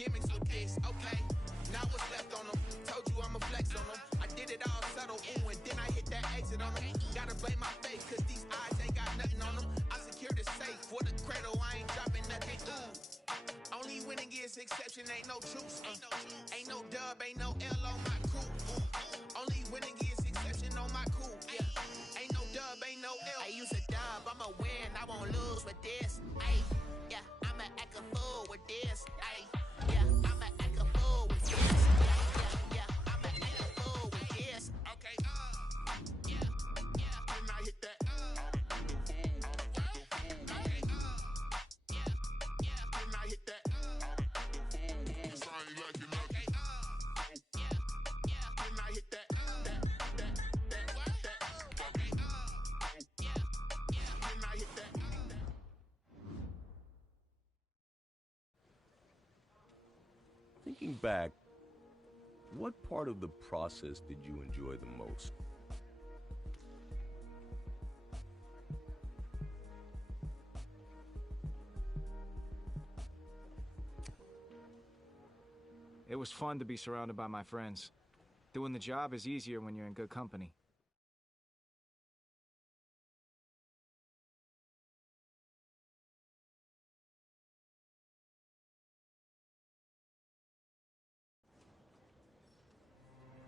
gimmicks with this, okay. Now what's left on them? Told you I'ma flex on them. I did it all subtle, ooh, and then I hit that exit on them. Gotta blame my face, cause these eyes ain't got nothing on them. I secured the safe for the cradle, I ain't dropping nothing, ooh. Only winning is exception, ain't no truce. Ain't no dub, ain't no L on my crew. Only winning is exception on my crew. Yeah. Ain't no dub, ain't no L. I use a dub, I'ma win, I won't lose with this. Ay, yeah, I'ma act a fool with this. Ay, yeah, I'ma act a fool with this. Yeah, I'ma act a fool with this. Okay, yeah, and I hit that. Okay, yeah, and I hit that. Thinking back, what part of the process did you enjoy the most? It was fun to be surrounded by my friends. Doing the job is easier when you're in good company.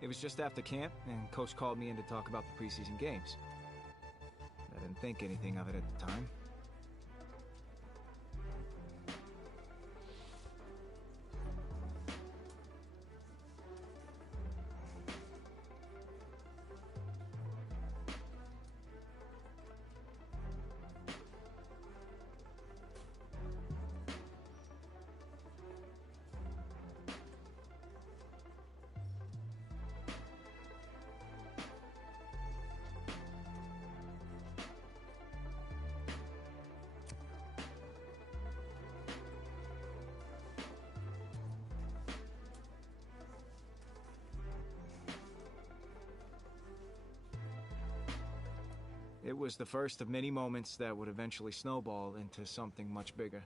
It was just after camp, and Coach called me in to talk about the preseason games. I didn't think anything of it at the time. It was the first of many moments that would eventually snowball into something much bigger.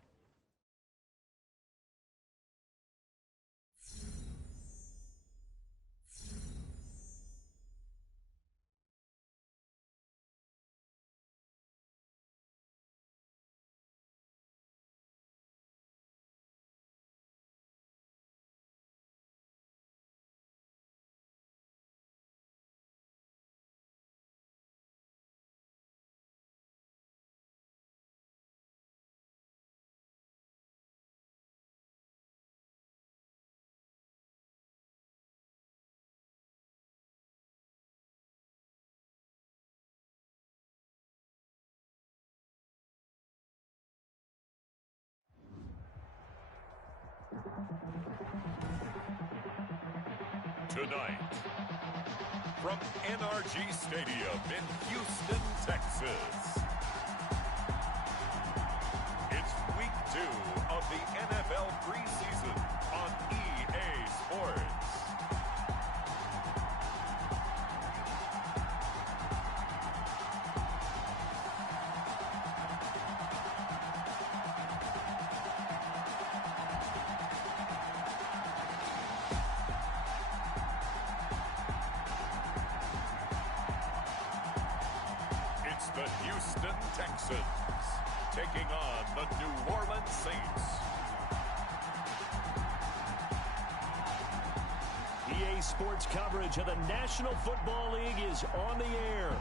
Tonight, from NRG Stadium in Houston, Texas, it's week 2 of the NFL preseason on EA Sports. The Houston Texans taking on the New Orleans Saints. EA Sports coverage of the National Football League is on the air.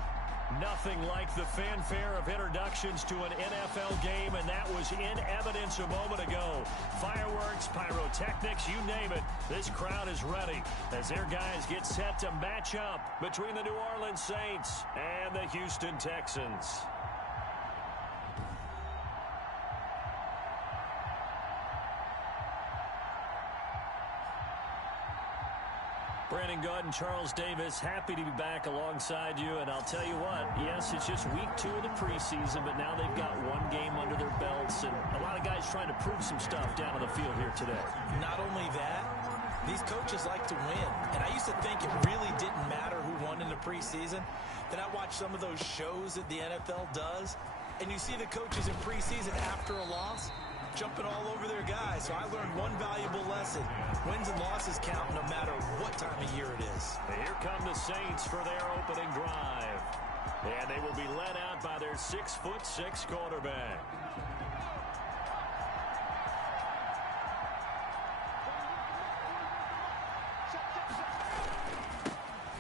Nothing like the fanfare of introductions to an NFL game, and that was in evidence a moment ago. Fireworks, pyrotechnics, you name it. This crowd is ready as their guys get set to match up between the New Orleans Saints and the Houston Texans. Brandon Gaud and Charles Davis, happy to be back alongside you. And I'll tell you what, yes, it's just week 2 of the preseason, but now they've got one game under their belts. And a lot of guys trying to prove some stuff down on the field here today. Not only that, these coaches like to win. And I used to think it really didn't matter who won in the preseason. Then I watched some of those shows that the NFL does, and you see the coaches in preseason after a loss jumping all over their guys. So I learned one valuable lesson. Listen, wins and losses count no matter what time of year it is. Here come the Saints for their opening drive. And they will be led out by their 6'6" quarterback.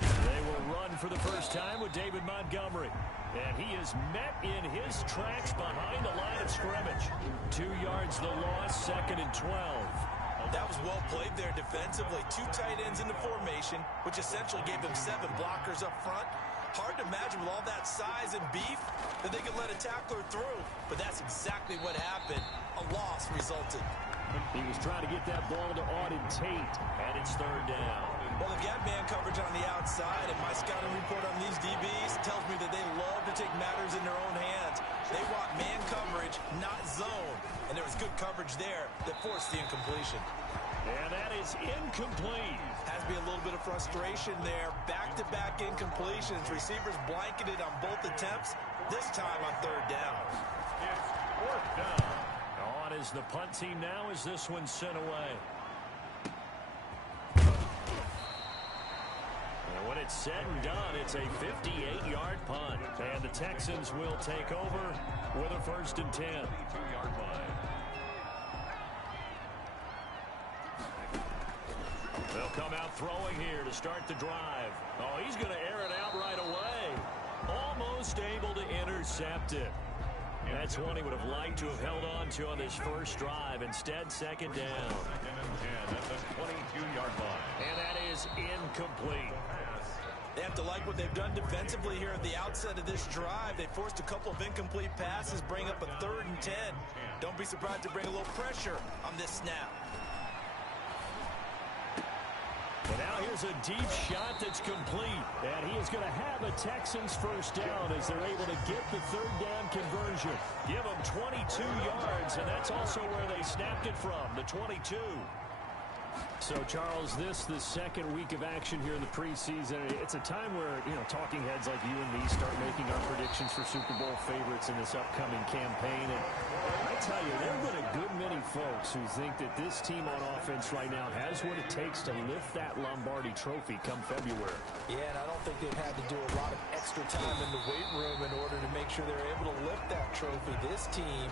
They will run for the first time with David Montgomery. And he is met in his tracks behind the line of scrimmage. 2 yards the loss, 2nd and 12. That was well played there defensively. 2 tight ends in the formation, which essentially gave them 7 blockers up front. Hard to imagine with all that size and beef that they could let a tackler through. But that's exactly what happened. A loss resulted. He was trying to get that ball to Auden Tate, and it's 3rd down. Well, they've got man coverage on the outside, and my scouting report on these DBs tells me that they love to take matters in their own hands. They want man coverage, not zone. And there was good coverage there that forced the incompletion. And that is incomplete. Has to be a little bit of frustration there. Back-to-back incompletions. Receivers blanketed on both attempts, this time on 3rd down. It's 4th down. On is the punt team now as this one's sent away. And when it's said and done, it's a 58-yard punt. And the Texans will take over with a 1st and 10. 52-yard line. They'll come out throwing here to start the drive. Oh, he's going to air it out right away. Almost able to intercept it. That's one he would have liked to have held on to on this first drive. Instead, 2nd down. 2nd and 10 at the 22-yard line. And that is incomplete. They have to like what they've done defensively here at the outset of this drive. They forced a couple of incomplete passes, bring up a 3rd and 10. Don't be surprised to bring a little pressure on this snap. And now here's a deep shot that's complete. And he is going to have a Texans 1st down as they're able to get the 3rd down conversion. Give them 22 yards, and that's also where they snapped it from, the 22. So, Charles, this the 2nd week of action here in the preseason. It's a time where, talking heads like you and me start making our predictions for Super Bowl favorites in this upcoming campaign. And I tell you, there have been a good many folks who think that this team on offense right now has what it takes to lift that Lombardi trophy come February. Yeah, and I don't think they've had to do a lot of extra time in the weight room in order to make sure they're able to lift that trophy. This team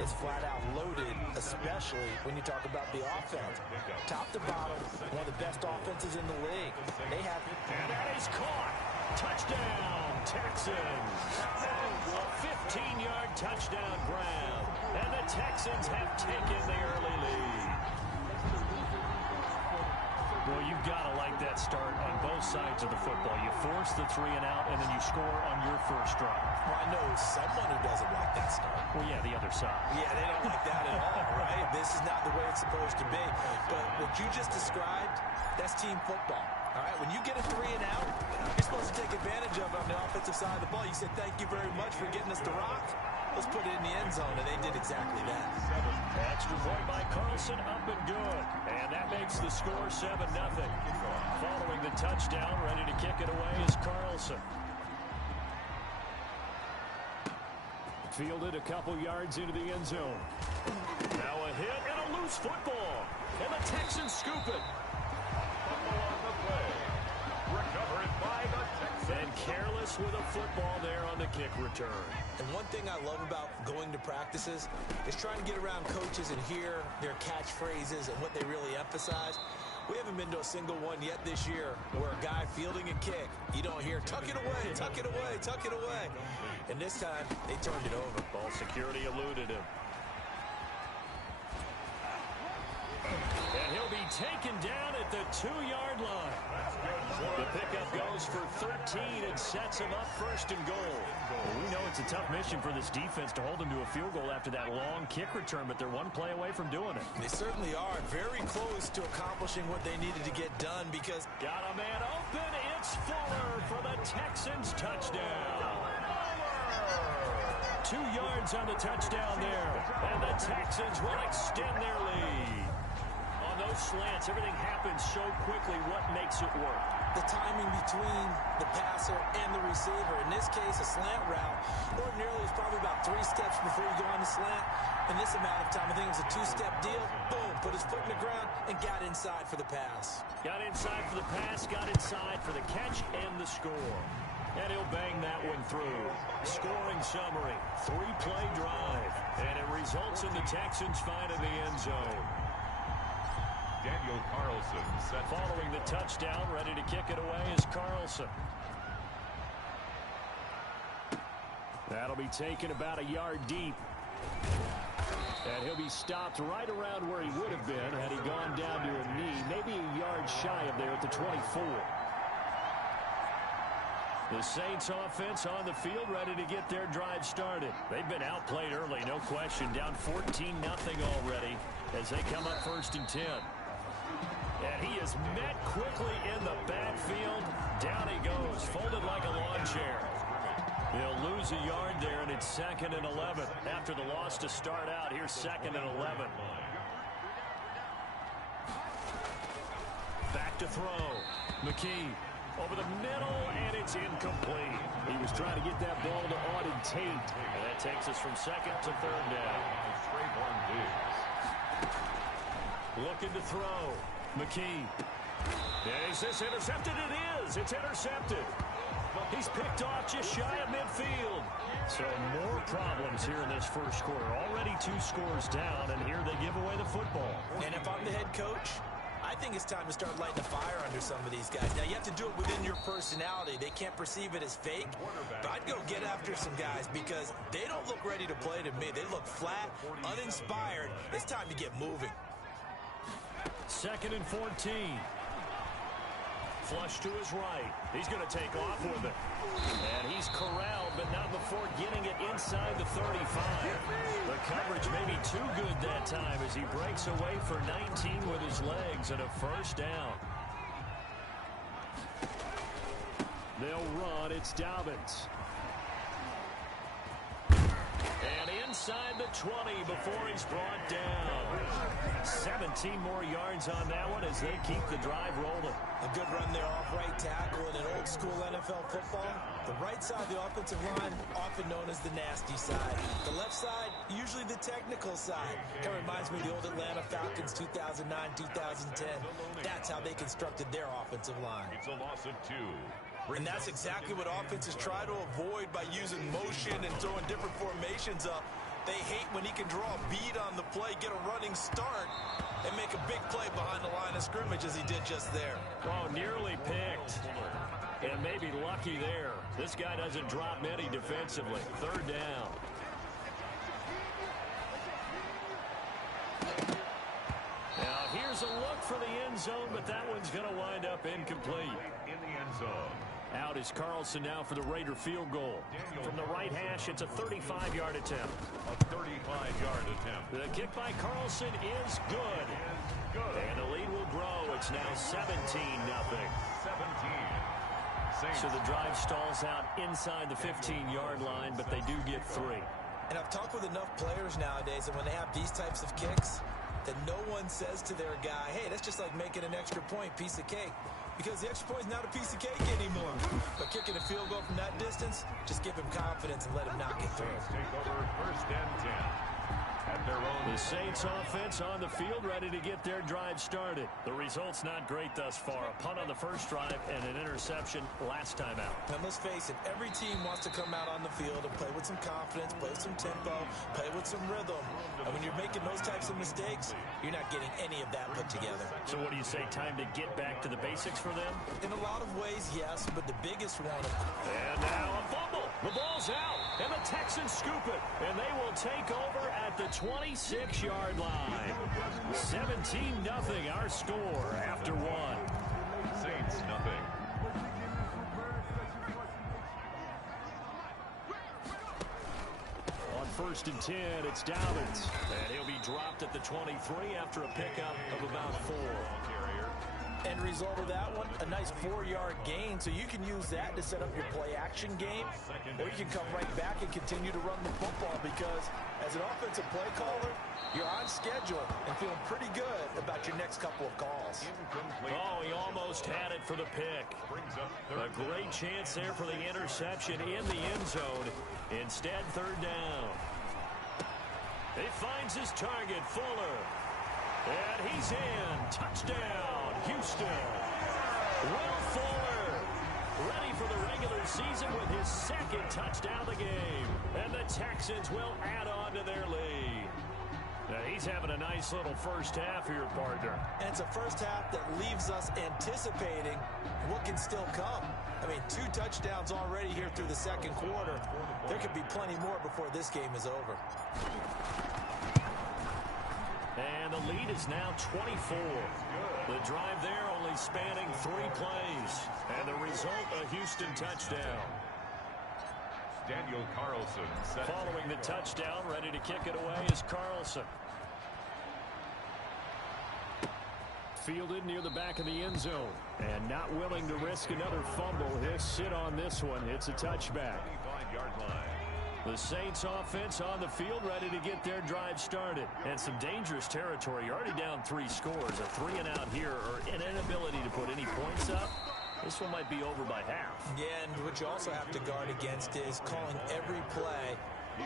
is flat out loaded, especially when you talk about the offense. Top to bottom, one of the best offenses in the league. They have it. And that is caught. Touchdown, Texans. A 15-yard touchdown grab. And the Texans have taken the early lead. Well, you've got to like that start on both sides of the football. You force the 3 and out, and then you score on your first drive. Well, I know someone who doesn't like that start. Well, yeah, the other side. Yeah, they don't like that at all, right? This is not the way it's supposed to be. But what you just described, that's team football. All right, when you get a 3 and out, you're supposed to take advantage of it on the offensive side of the ball. You said, thank you very much for getting us the rock. Let's put it in the end zone, and they did exactly that. Extra point by Carlson, up and good. And that makes the score 7-0. Following the touchdown, ready to kick it away is Carlson. Fielded a couple yards into the end zone. Now a hit and a loose football. And the Texans scoop it. On the play. Recovered by the Texans. And careless with a football there on the kick return. And one thing I love about going to practices is trying to get around coaches and hear their catchphrases and what they really emphasize. We haven't been to a single one yet this year where a guy fielding a kick, you don't hear, tuck it away, tuck it away, tuck it away. And this time, they turned it over. Ball security eluded him. And he'll be taken down at the 2-yard line. The pickup goes for 13 and sets him up 1st and goal. Well, we know it's a tough mission for this defense to hold them to a field goal after that long kick return, but they're one play away from doing it. They certainly are very close to accomplishing what they needed to get done because... Got a man open. It's Fuller for the Texans touchdown. 2 yards on the touchdown there. And the Texans will extend their lead. On those slants, everything happens so quickly. What makes it work? The timing between the passer and the receiver. In this case, a slant route. Ordinarily, it's probably about 3 steps before you go on the slant. In this amount of time, I think it was a 2-step deal. Boom, put his foot in the ground and got inside for the pass. Got inside for the pass, got inside for the catch and the score. And he'll bang that one through. Scoring summary, 3-play drive. And it results in the Texans finding the end zone. Daniel Carlson set. Following the touchdown, ready to kick it away is Carlson. That'll be taken about a yard deep. And he'll be stopped right around where he would have been had he gone down to a knee, maybe a yard shy of there at the 24. The Saints offense on the field ready to get their drive started. They've been outplayed early, no question. Down 14-0 already as they come up 1st and 10. And he is met quickly in the backfield. Down he goes, folded like a lawn chair. He'll lose a yard there, and it's 2nd and 11. After the loss to start out, here's 2nd and 11. Back to throw. McKee over the middle, and it's incomplete. He was trying to get that ball to Auden Tate. And that takes us from 2nd to 3rd down. Looking to throw. McKee. Is this intercepted? It is. It's intercepted. He's picked off just shy of midfield. So more problems here in this first quarter. Already 2 scores down, and here they give away the football. And if I'm the head coach, I think it's time to start lighting the fire under some of these guys. Now, you have to do it within your personality. They can't perceive it as fake. But I'd go get after some guys because they don't look ready to play to me. They look flat, uninspired. It's time to get moving. 2nd and 14. Flush to his right. He's going to take off with it. And he's corralled, but not before getting it inside the 35. The coverage may be too good that time as he breaks away for 19 with his legs and a 1st down. They'll run. It's Dobbins. And inside the 20 before he's brought down. 17 more yards on that one as they keep the drive rolling. A good run there off right tackle in an old-school NFL football. The right side of the offensive line, often known as the nasty side. The left side, usually the technical side. Kind of reminds me of the old Atlanta Falcons 2009-2010. That's how they constructed their offensive line. It's a loss of 2. And that's exactly what offenses try to avoid by using motion and throwing different formations up. They hate when he can draw a bead on the play, get a running start, and make a big play behind the line of scrimmage as he did just there. Oh, nearly picked. And maybe lucky there. This guy doesn't drop many defensively. 3rd down. Now, here's a look for the end zone, but that one's going to wind up incomplete. In the end zone. Out is Carlson now for the Raider field goal. From the right hash, it's a 35-yard attempt. A 35-yard attempt. The kick by Carlson is good. And the lead will grow. It's now 17-0. 17. So the drive stalls out inside the 15-yard line, but they do get 3. And I've talked with enough players nowadays that when they have these types of kicks, that no one says to their guy, hey, that's just like making an extra point, piece of cake. Because the extra point is not a piece of cake anymore. But kicking a field goal from that distance, just give him confidence and let him knock it through. Take over 1st and 10. At their own. The Saints offense on the field ready to get their drive started. The result's not great thus far. A punt on the first drive and an interception last time out. And let's face it, every team wants to come out on the field and play with some confidence, play with some tempo, play with some rhythm. And when you're making those types of mistakes, you're not getting any of that put together. So what do you say, time to get back to the basics for them? In a lot of ways, yes, but the biggest one. And now a fumble. The ball's out, and the Texans scoop it, and they will take over at the 26-yard line. 17-0 our score after 1. Saints nothing. On 1st and 10, it's Dobbins, and he'll be dropped at the 23 after a pickup of about 4. End result of that one, a nice 4-yard gain, so you can use that to set up your play-action game, or you can come right back and continue to run the football because as an offensive play caller, you're on schedule and feeling pretty good about your next couple of calls. Oh, he almost had it for the pick. A great chance there for the interception in the end zone. Instead, 3rd down. He finds his target, Fuller. And he's in. Touchdown. Houston. Will Fuller, ready for the regular season with his second touchdown of the game. And the Texans will add on to their lead. Now he's having a nice little first half here, partner. And it's a first half that leaves us anticipating what can still come. I mean, 2 touchdowns already here through the second quarter. There could be plenty more before this game is over. And the lead is now 24. The drive there only spanning 3 plays. And the result, a Houston touchdown. Daniel Carlson set. Following the touchdown, ready to kick it away is Carlson. Fielded near the back of the end zone. And not willing to risk another fumble. He'll sit on this one. It's a touchback. 25-yard line. The Saints offense on the field, ready to get their drive started. And some dangerous territory. You're already down 3 scores. A 3 and out here, or an inability to put any points up. This one might be over by half. Yeah, and what you also have to guard against is calling every play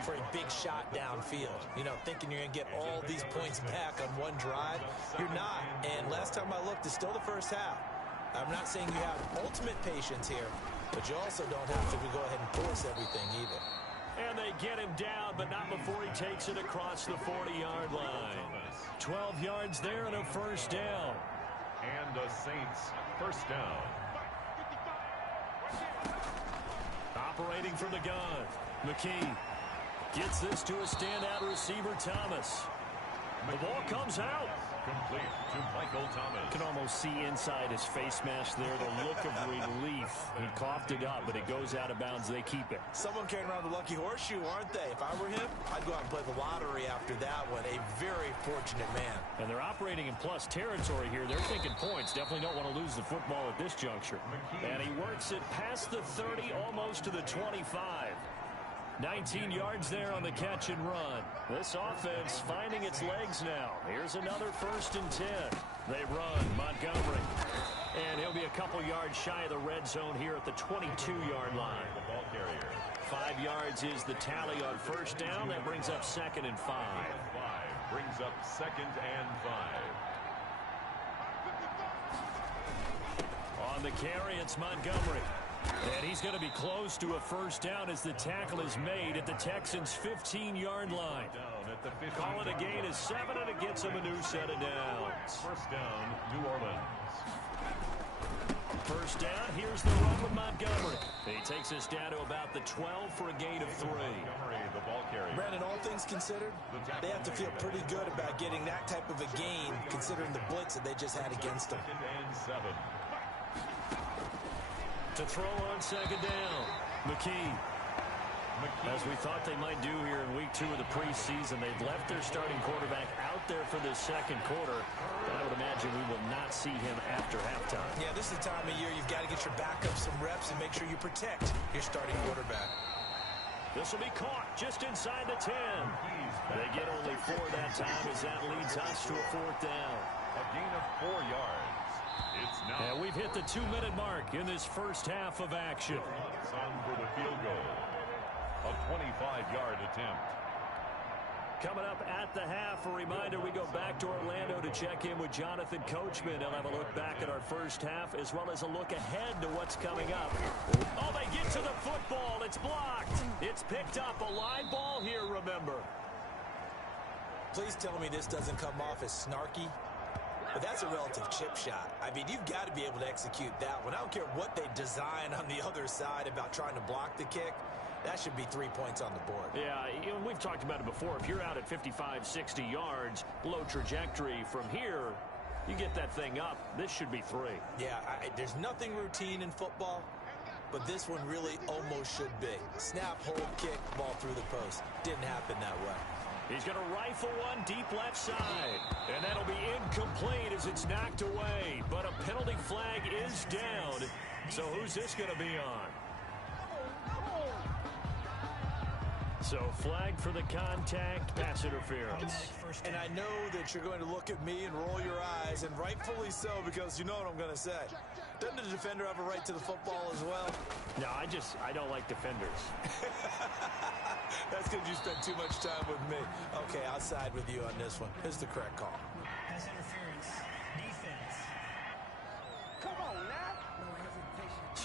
for a big shot downfield. You know, thinking you're going to get all these points back on one drive. You're not. And last time I looked, it's still the first half. I'm not saying you have ultimate patience here, but you also don't have to go ahead and force everything either. And they get him down, but not before he takes it across the 40-yard line. 12 yards there and a first down. And the Saints first down. Operating from the gun, McKee gets this to a standout receiver, Thomas. The ball comes out. Complete to Michael Thomas. You can almost see inside his face mask there the look of relief. He coughed it up, but it goes out of bounds. They keep it. Someone carrying around the lucky horseshoe, aren't they? If I were him, I'd go out and play the lottery after that one. A very fortunate man. And they're operating in plus territory here. They're thinking points. Definitely don't want to lose the football at this juncture. And he works it past the 30, almost to the 25. 19 yards there on the catch and run. This offense finding its legs now. Here's another 1st and 10. They run Montgomery. And he'll be a couple yards shy of the red zone here at the 22-yard line. The ball carrier. 5 yards is the tally on first down. That brings up 2nd and 5. Brings up 2nd and 5. On the carry, it's Montgomery. And he's going to be close to a first down as the tackle is made at the Texans' 15-yard line. Down at the 15. Call it a gain of 7, and it gets him a new set of downs. First down, New Orleans. First down, here's the run with Montgomery. He takes us down to about the 12 for a gain of 3. Montgomery, the ball carrier. Brandon, all things considered, they have to feel pretty good about getting that type of a gain, considering the blitz that they just had against them. 2nd and 7. To throw on 2nd down, McKee. As we thought they might do here in week 2 of the preseason, they've left their starting quarterback out there for this second quarter. But I would imagine we will not see him after halftime. Yeah, this is the time of year you've got to get your backup some reps and make sure you protect your starting quarterback. This will be caught just inside the 10. They get only 4 that time as that leads us to a 4th down. A gain of 4 yards. It's now. And we've hit the 2-minute mark in this first half of action. It's on for the field goal. A 25-yard attempt. Coming up at the half, a reminder, we go back to Orlando to check in with Jonathan Coachman. He'll have a look back at our first half as well as a look ahead to what's coming up. Oh, they get to the football. It's blocked. It's picked up. A live ball here, remember. Please tell me this doesn't come off as snarky. But that's a relative chip shot. I mean, you've got to be able to execute that one. I don't care what they design on the other side about trying to block the kick. That should be 3 points on the board. Yeah, you know, we've talked about it before. If you're out at 55, 60 yards, low trajectory from here, you get that thing up. This should be 3. Yeah, there's nothing routine in football, but this one really almost should be. Snap, hold, kick, ball through the post. Didn't happen that way. He's going to rifle one deep left side. And that'll be incomplete as it's knocked away. But a penalty flag is down. So who's this going to be on? So flag for the contact, pass interference. And I know that you're going to look at me and roll your eyes, and rightfully so, because you know what I'm going to say. Doesn't the defender have a right to the football as well? No, I don't like defenders. That's because you spent too much time with me. Okay, I'll side with you on this one. This is the correct call. Pass interference. Defense.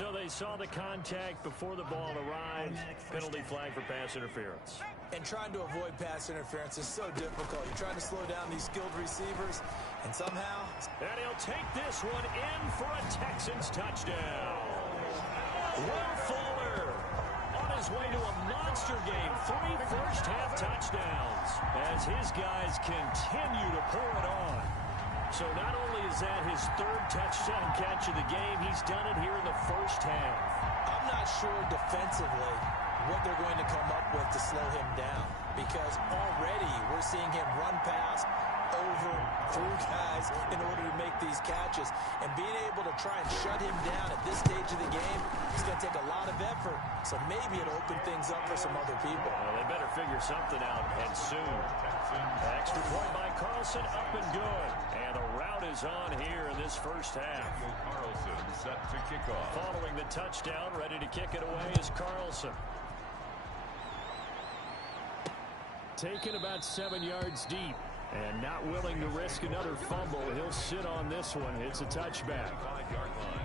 So they saw the contact before the ball arrived. Penalty flag for pass interference. And trying to avoid pass interference is so difficult. You're trying to slow down these skilled receivers, and somehow... And he'll take this one in for a Texans touchdown. Will Fuller on his way to a monster game. 3 first-half touchdowns as his guys continue to pour it on. So not only is that his 3rd touchdown catch of the game, he's done it here in the first half. I'm not sure defensively what they're going to come up with to slow him down, because already we're seeing him run past, over, through guys in order to make these catches. And being able to try and shut him down at this stage of the game is going to take a lot of effort. So maybe it'll open things up for some other people. Well, they better figure something out, and soon. Extra point by Carlson, up and good. And the route is on here in this first half. Carlson set to kick off. Following the touchdown, ready to kick it away is Carlson. Taken about 7 yards deep. And not willing to risk another fumble. He'll sit on this one. It's a touchback.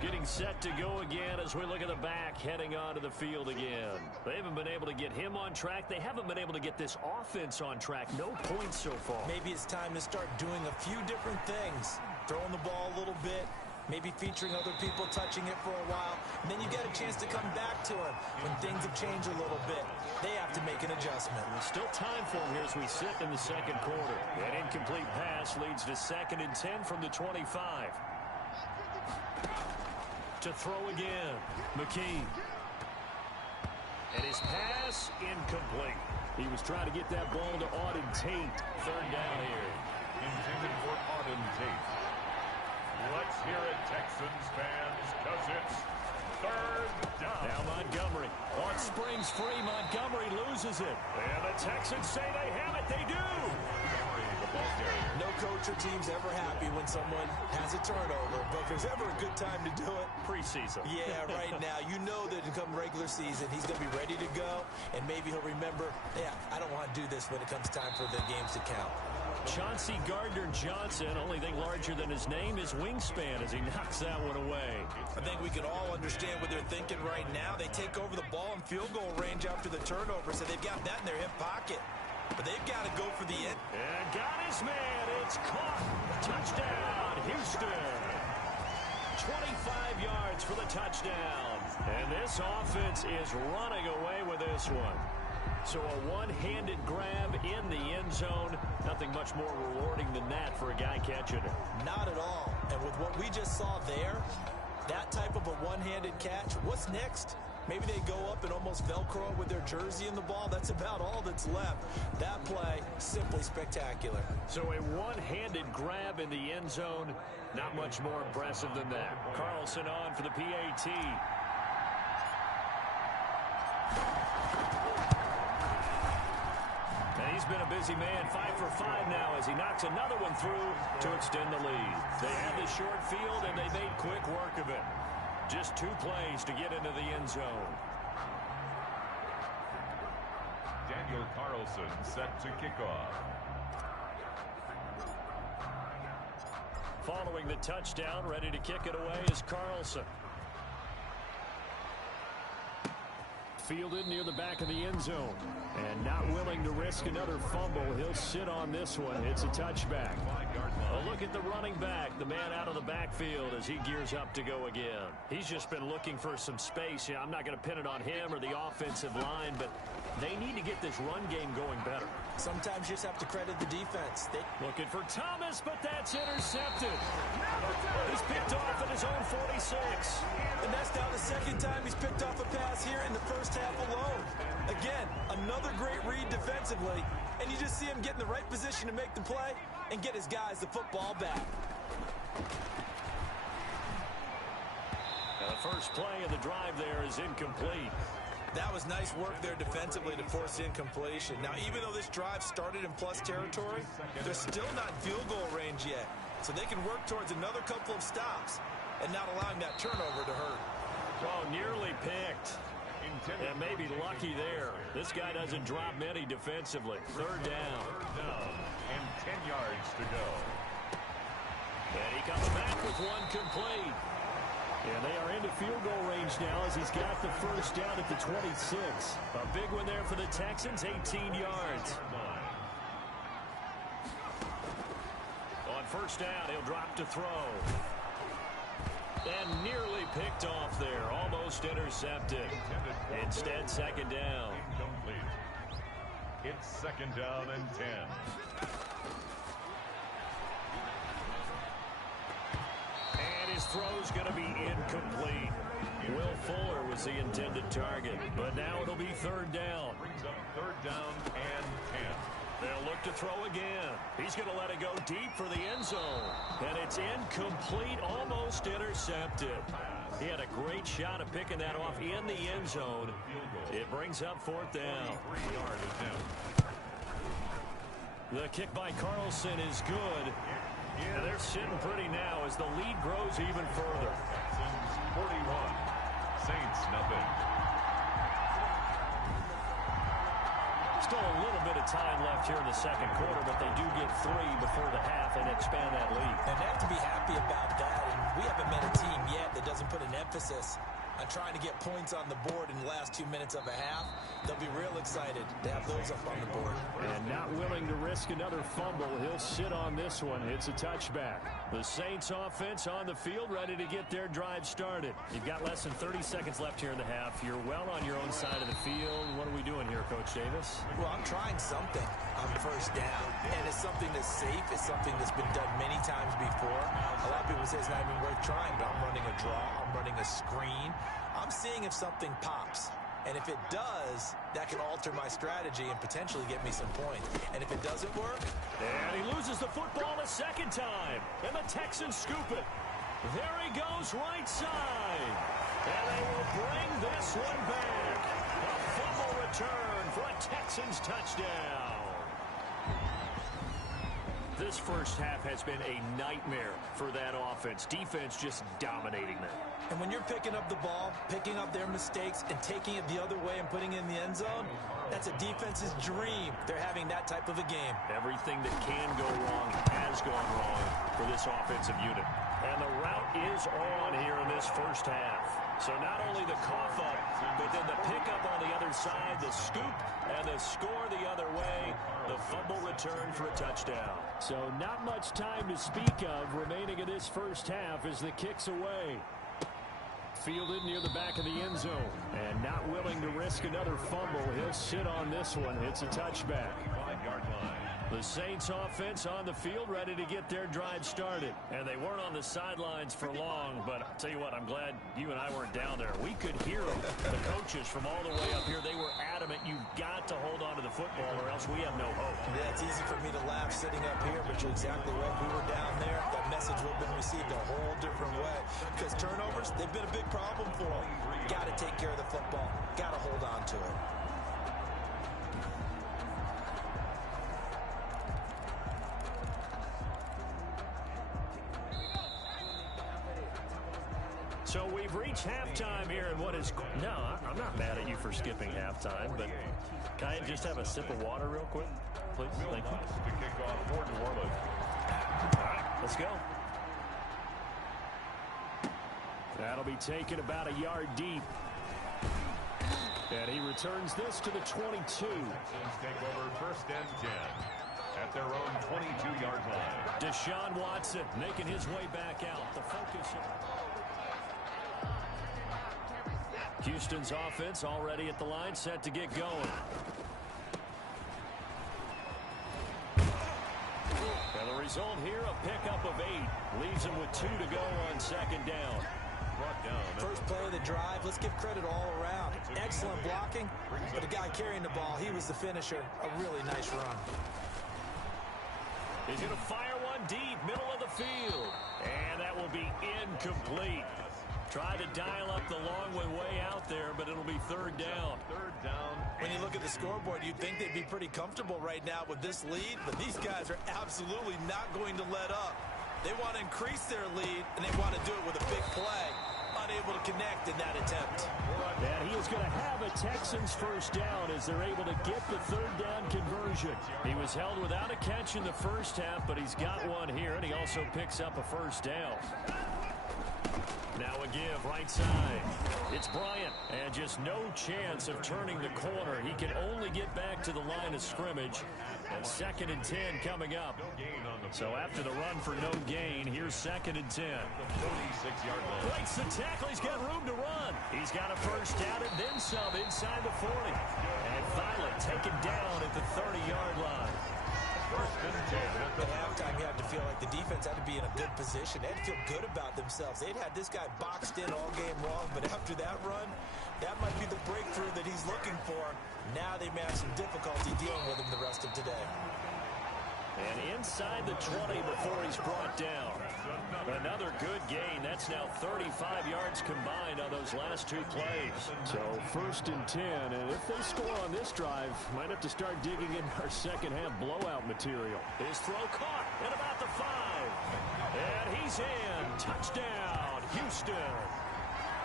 Getting set to go again as we look at the back, heading onto the field again. They haven't been able to get him on track. They haven't been able to get this offense on track. No points so far. Maybe it's time to start doing a few different things. Throwing the ball a little bit. Maybe featuring other people touching it for a while. And then you get a chance to come back to him when things have changed a little bit. They have to make an adjustment. There's still time for him here as we sit in the second quarter. An incomplete pass leads to 2nd and 10 from the 25. To throw again, McKee. And his pass incomplete. He was trying to get that ball to Auden Tate. 3rd down here. Intended for Auden Tate. Let's hear it, Texans fans, because it's 3rd down. Now Montgomery on springs free. Montgomery loses it. And the Texans say they have it. They do. No coach or team's ever happy when someone has a turnover, but if there's ever a good time to do it, preseason. Yeah, right now. You know that come regular season, he's going to be ready to go, and maybe he'll remember, yeah, I don't want to do this when it comes time for the games to count. Chauncey Gardner-Johnson, only thing larger than his name is wingspan as he knocks that one away. I think we can all understand what they're thinking right now. They take over the ball in field goal range after the turnover, so they've got that in their hip pocket. But they've got to go for the end. And got his man. It's caught. Touchdown, Houston. 25 yards for the touchdown. And this offense is running away with this one. So a one-handed grab in the end zone. Nothing much more rewarding than that for a guy catching it. Not at all. And with what we just saw there, that type of a one-handed catch, what's next? Maybe they go up and almost Velcro with their jersey in the ball. That's about all that's left. That play, simply spectacular. So a one-handed grab in the end zone. Not much more impressive than that. Carlson on for the PAT. And he's been a busy man, 5 for 5 now as he knocks another one through to extend the lead. They had the short field and they made quick work of it. Just 2 plays to get into the end zone. Daniel Carlson set to kick off. Following the touchdown, ready to kick it away is Carlson. Fielded near the back of the end zone. And not willing to risk another fumble. He'll sit on this one. It's a touchback. A look at the running back, the man out of the backfield as he gears up to go again. He's just been looking for some space. Yeah, I'm not going to pin it on him or the offensive line, but they need to get this run game going better. Sometimes you just have to credit the defense. Looking for Thomas, but that's intercepted. He's picked off at his own 46. And that's now the 2nd time he's picked off a pass here in the first half alone. Again, another great read defensively, and you just see him get in the right position to make the play and get his guys the football back. Now the first play of the drive there is incomplete. That was nice work there defensively to force incompletion. Now, even though this drive started in plus territory, they're still not in field goal range yet. So they can work towards another couple of stops and not allowing that turnover to hurt. Oh, nearly picked. And maybe lucky there. This guy doesn't drop many defensively. 3rd down. And 10 yards to go. And he comes back with one complete. And they are into field goal range change now as he's got the first down at the 26. A big one there for the Texans, 18 yards. On first down, he'll drop to throw. And nearly picked off there, almost intercepted. Instead, second down. Incomplete. It's second down and 10. And his throw's going to be incomplete. Will Fuller was the intended target, but now it'll be third down. Brings up third down and 10. They'll look to throw again. He's going to let it go deep for the end zone. And it's incomplete, almost intercepted. He had a great shot at picking that off in the end zone. It brings up fourth down. 3-yard attempt. The kick by Carlson is good. And they're sitting pretty now as the lead grows even further. Texans 41. Saints nothing. Still a little bit of time left here in the second quarter, but they do get 3 before the half and expand that lead. And they have to be happy about that. And we haven't met a team yet that doesn't put an emphasis on trying to get points on the board in the last 2 minutes of a half. They'll be real excited to have those up on the board. And not willing to risk another fumble. He'll sit on this one. It's a touchback. The Saints offense on the field, ready to get their drive started. You've got less than 30 seconds left here in the half. You're well on your own side of the field. What are we doing here, Coach Davis? Well, I'm trying something on first down. And it's something that's safe. It's something that's been done many times before. A lot of people say it's not even worth trying, but I'm running a draw. I'm running a screen. I'm seeing if something pops. And if it does, that can alter my strategy and potentially get me some points. And if it doesn't work... And he loses the football a second time. And the Texans scoop it. There he goes right side. And they will bring this one back. A fumble return for a Texans touchdown. This first half has been a nightmare for that offense. Defense just dominating them. And when you're picking up the ball, picking up their mistakes, and taking it the other way and putting it in the end zone, that's a defense's dream. They're having that type of a game. Everything that can go wrong has gone wrong for this offensive unit. And the route is on here in this first half. So not only the cough up, but then the pickup on the other side, the scoop, and the score the other way, the fumble return for a touchdown. So not much time to speak of remaining in this first half as the kick's away. Fielded near the back of the end zone. And not willing to risk another fumble. He'll sit on this one. It's a touchback. 5-yard line. The Saints offense on the field ready to get their drive started. And they weren't on the sidelines for long, but I'll tell you what, I'm glad you and I weren't down there. We could hear them. The coaches from all the way up here, they were adamant. You've got to hold on to the football or else we have no hope. Yeah, it's easy for me to laugh sitting up here, but you're exactly right. We were down there. That message would have been received a whole different way. Because turnovers, they've been a big problem for them. Got to take care of the football. Got to hold on to it. So we've reached halftime here in what is... No, I'm not mad at you for skipping halftime, but can I just have a sip of water real quick, please? Thank you. To kick off for New Orleans. All right, let's go. That'll be taken about a yard deep. And he returns this to the 22. Texans take over first and 10 at their own 22-yard line. Deshaun Watson making his way back out. The focus... Houston's offense already at the line, set to get going. And the result here, a pickup of 8. Leaves him with 2 to go on second down. Brought down. First play of the drive, let's give credit all around. Excellent blocking, but the guy carrying the ball, he was the finisher. A really nice run. He's going to fire one deep, middle of the field. And that will be incomplete. Try to dial up the long way out there, but it'll be third down. Third down. When you look at the scoreboard, you'd think they'd be pretty comfortable right now with this lead, but these guys are absolutely not going to let up. They want to increase their lead, and they want to do it with a big play. Unable to connect in that attempt. And he is going to have a Texans first down as they're able to get the third down conversion. He was held without a catch in the first half, but he's got one here, and he also picks up a first down. Now a give right side. It's Bryant, and just no chance of turning the corner. He can only get back to the line of scrimmage. And 2nd and 10 coming up. So after the run for no gain, here's 2nd and 10. Breaks the tackle. He's got room to run. He's got a first down and then some inside the 40. And finally taken down at the 30-yard line. At halftime, you have to feel like the defense had to be in a good position. They had to feel good about themselves. They'd had this guy boxed in all game long, but after that run, that might be the breakthrough that he's looking for. Now they may have some difficulty dealing with him the rest of today. And inside the 20 before he's brought down. Another good gain. That's now 35 yards combined on those last 2 plays. So 1st and 10, and if they score on this drive, might have to start digging in our second half blowout material. His throw caught at about the 5. And he's in. Touchdown, Houston.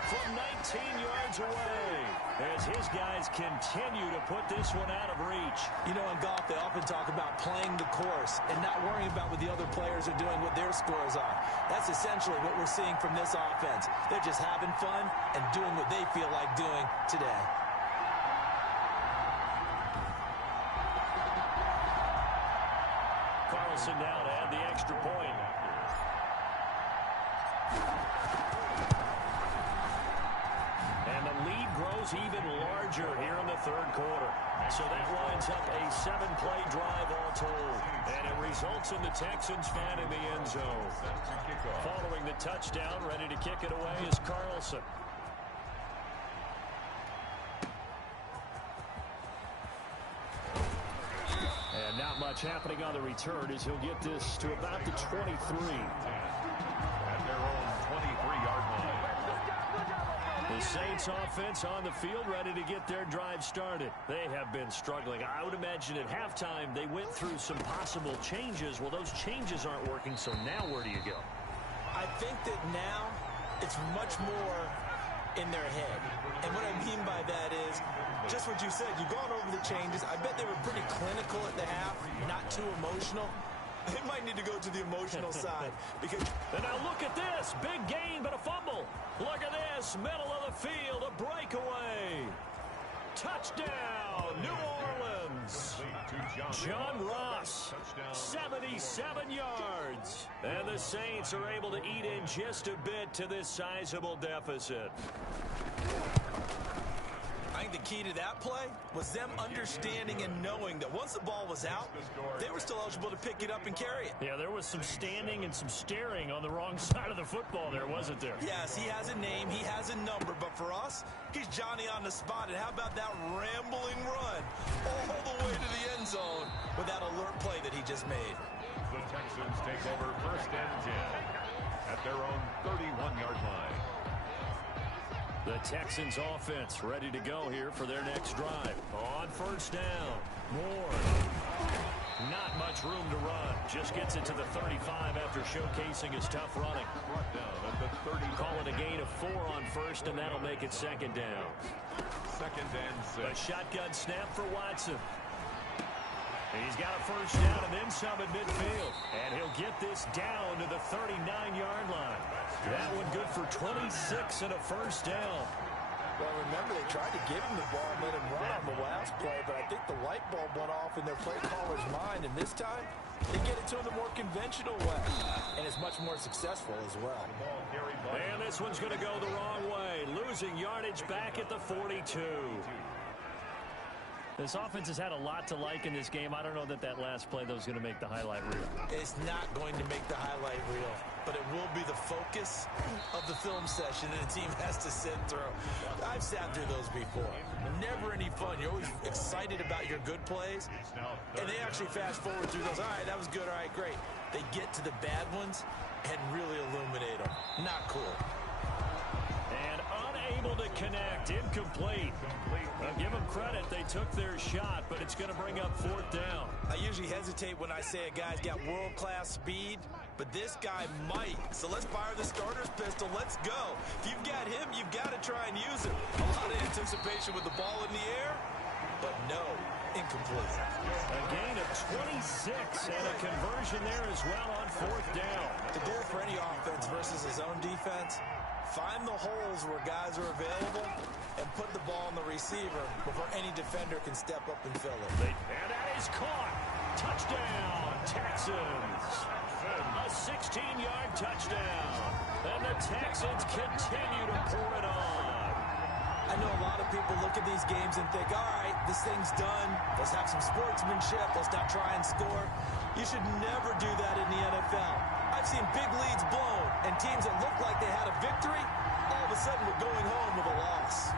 From 19 yards away as his guys continue to put this one out of reach. You know, in golf, they often talk about playing the course and not worrying about what the other players are doing, what their scores are. That's essentially what we're seeing from this offense. They're just having fun and doing what they feel like doing today. Carlson now to add the extra point. Even larger here in the 3rd quarter. So that winds up a 7-play drive all told. And it results in the Texans finding the end zone. Following the touchdown, ready to kick it away is Carlson. And not much happening on the return as he'll get this to about the 23. At their own 23-yard line. The Saints offense on the field ready to get their drive started. They have been struggling. I would imagine at halftime they went through some possible changes. Well, those changes aren't working, so now where do you go? I think that now it's much more in their head. And what I mean by that is just what you said. You've gone over the changes. I bet they were pretty clinical at the half, not too emotional. They might need to go to the emotional side because. And now look at this. Big gain, but a fumble. Look at this. Middle of the field. A breakaway. Touchdown, New Orleans. John Ross, 77 yards. And the Saints are able to eat in just a bit to this sizable deficit. I think the key to that play was them understanding and knowing that once the ball was out, they were still eligible to pick it up and carry it. Yeah, there was some standing and some staring on the wrong side of the football there, wasn't there? Yes, he has a name, he has a number, but for us, he's Johnny on the spot. And how about that rambling run all the way to the end zone with that alert play that he just made? The Texans take over 1st and 10 at their own 31-yard line. The Texans offense ready to go here for their next drive. On 1st down, Moore. Not much room to run. Just gets it to the 35 after showcasing his tough running. Call it a gain of 4 on 1st, and that'll make it 2nd down. 2nd and 6. A shotgun snap for Watson. He's got a first down and then some at midfield. And he'll get this down to the 39-yard line. That one good for 26 and a first down. Well, remember, they tried to give him the ball and let him run on the last play, but I think the light bulb went off in their play caller's mind, and this time, they get it to him the more conventional way, and it's much more successful as well. And this one's going to go the wrong way, losing yardage back at the 42. This offense has had a lot to like in this game. I don't know that last play, though, is going to make the highlight reel. It's not going to make the highlight reel, but it will be the focus of the film session that the team has to sit through. I've sat through those before. Never any fun. You're always excited about your good plays, and they actually fast forward through those. All right, that was good. All right, great. They get to the bad ones and really illuminate them. Not cool. And unable to connect. Incomplete. Give them credit. They took their shot, but it's going to bring up 4th down. I usually hesitate when I say a guy's got world-class speed, but this guy might. So let's fire the starter's pistol. Let's go. If you've got him, you've got to try and use him. A lot of anticipation with the ball in the air, but no, incomplete. A gain of 26 and a conversion there as well on 4th down. The goal for any offense versus his own defense, Find the holes where guys are available and put the ball on the receiver before any defender can step up and fill it. And that is caught. Touchdown, Texans. A 16-yard touchdown. And the Texans continue to pour it on. I know a lot of people look at these games and think, all right, this thing's done. Let's have some sportsmanship. Let's not try and score. You should never do that in the NFL. I've seen big leads blown and teams that looked like they had a victory, all of a sudden were going home with a loss.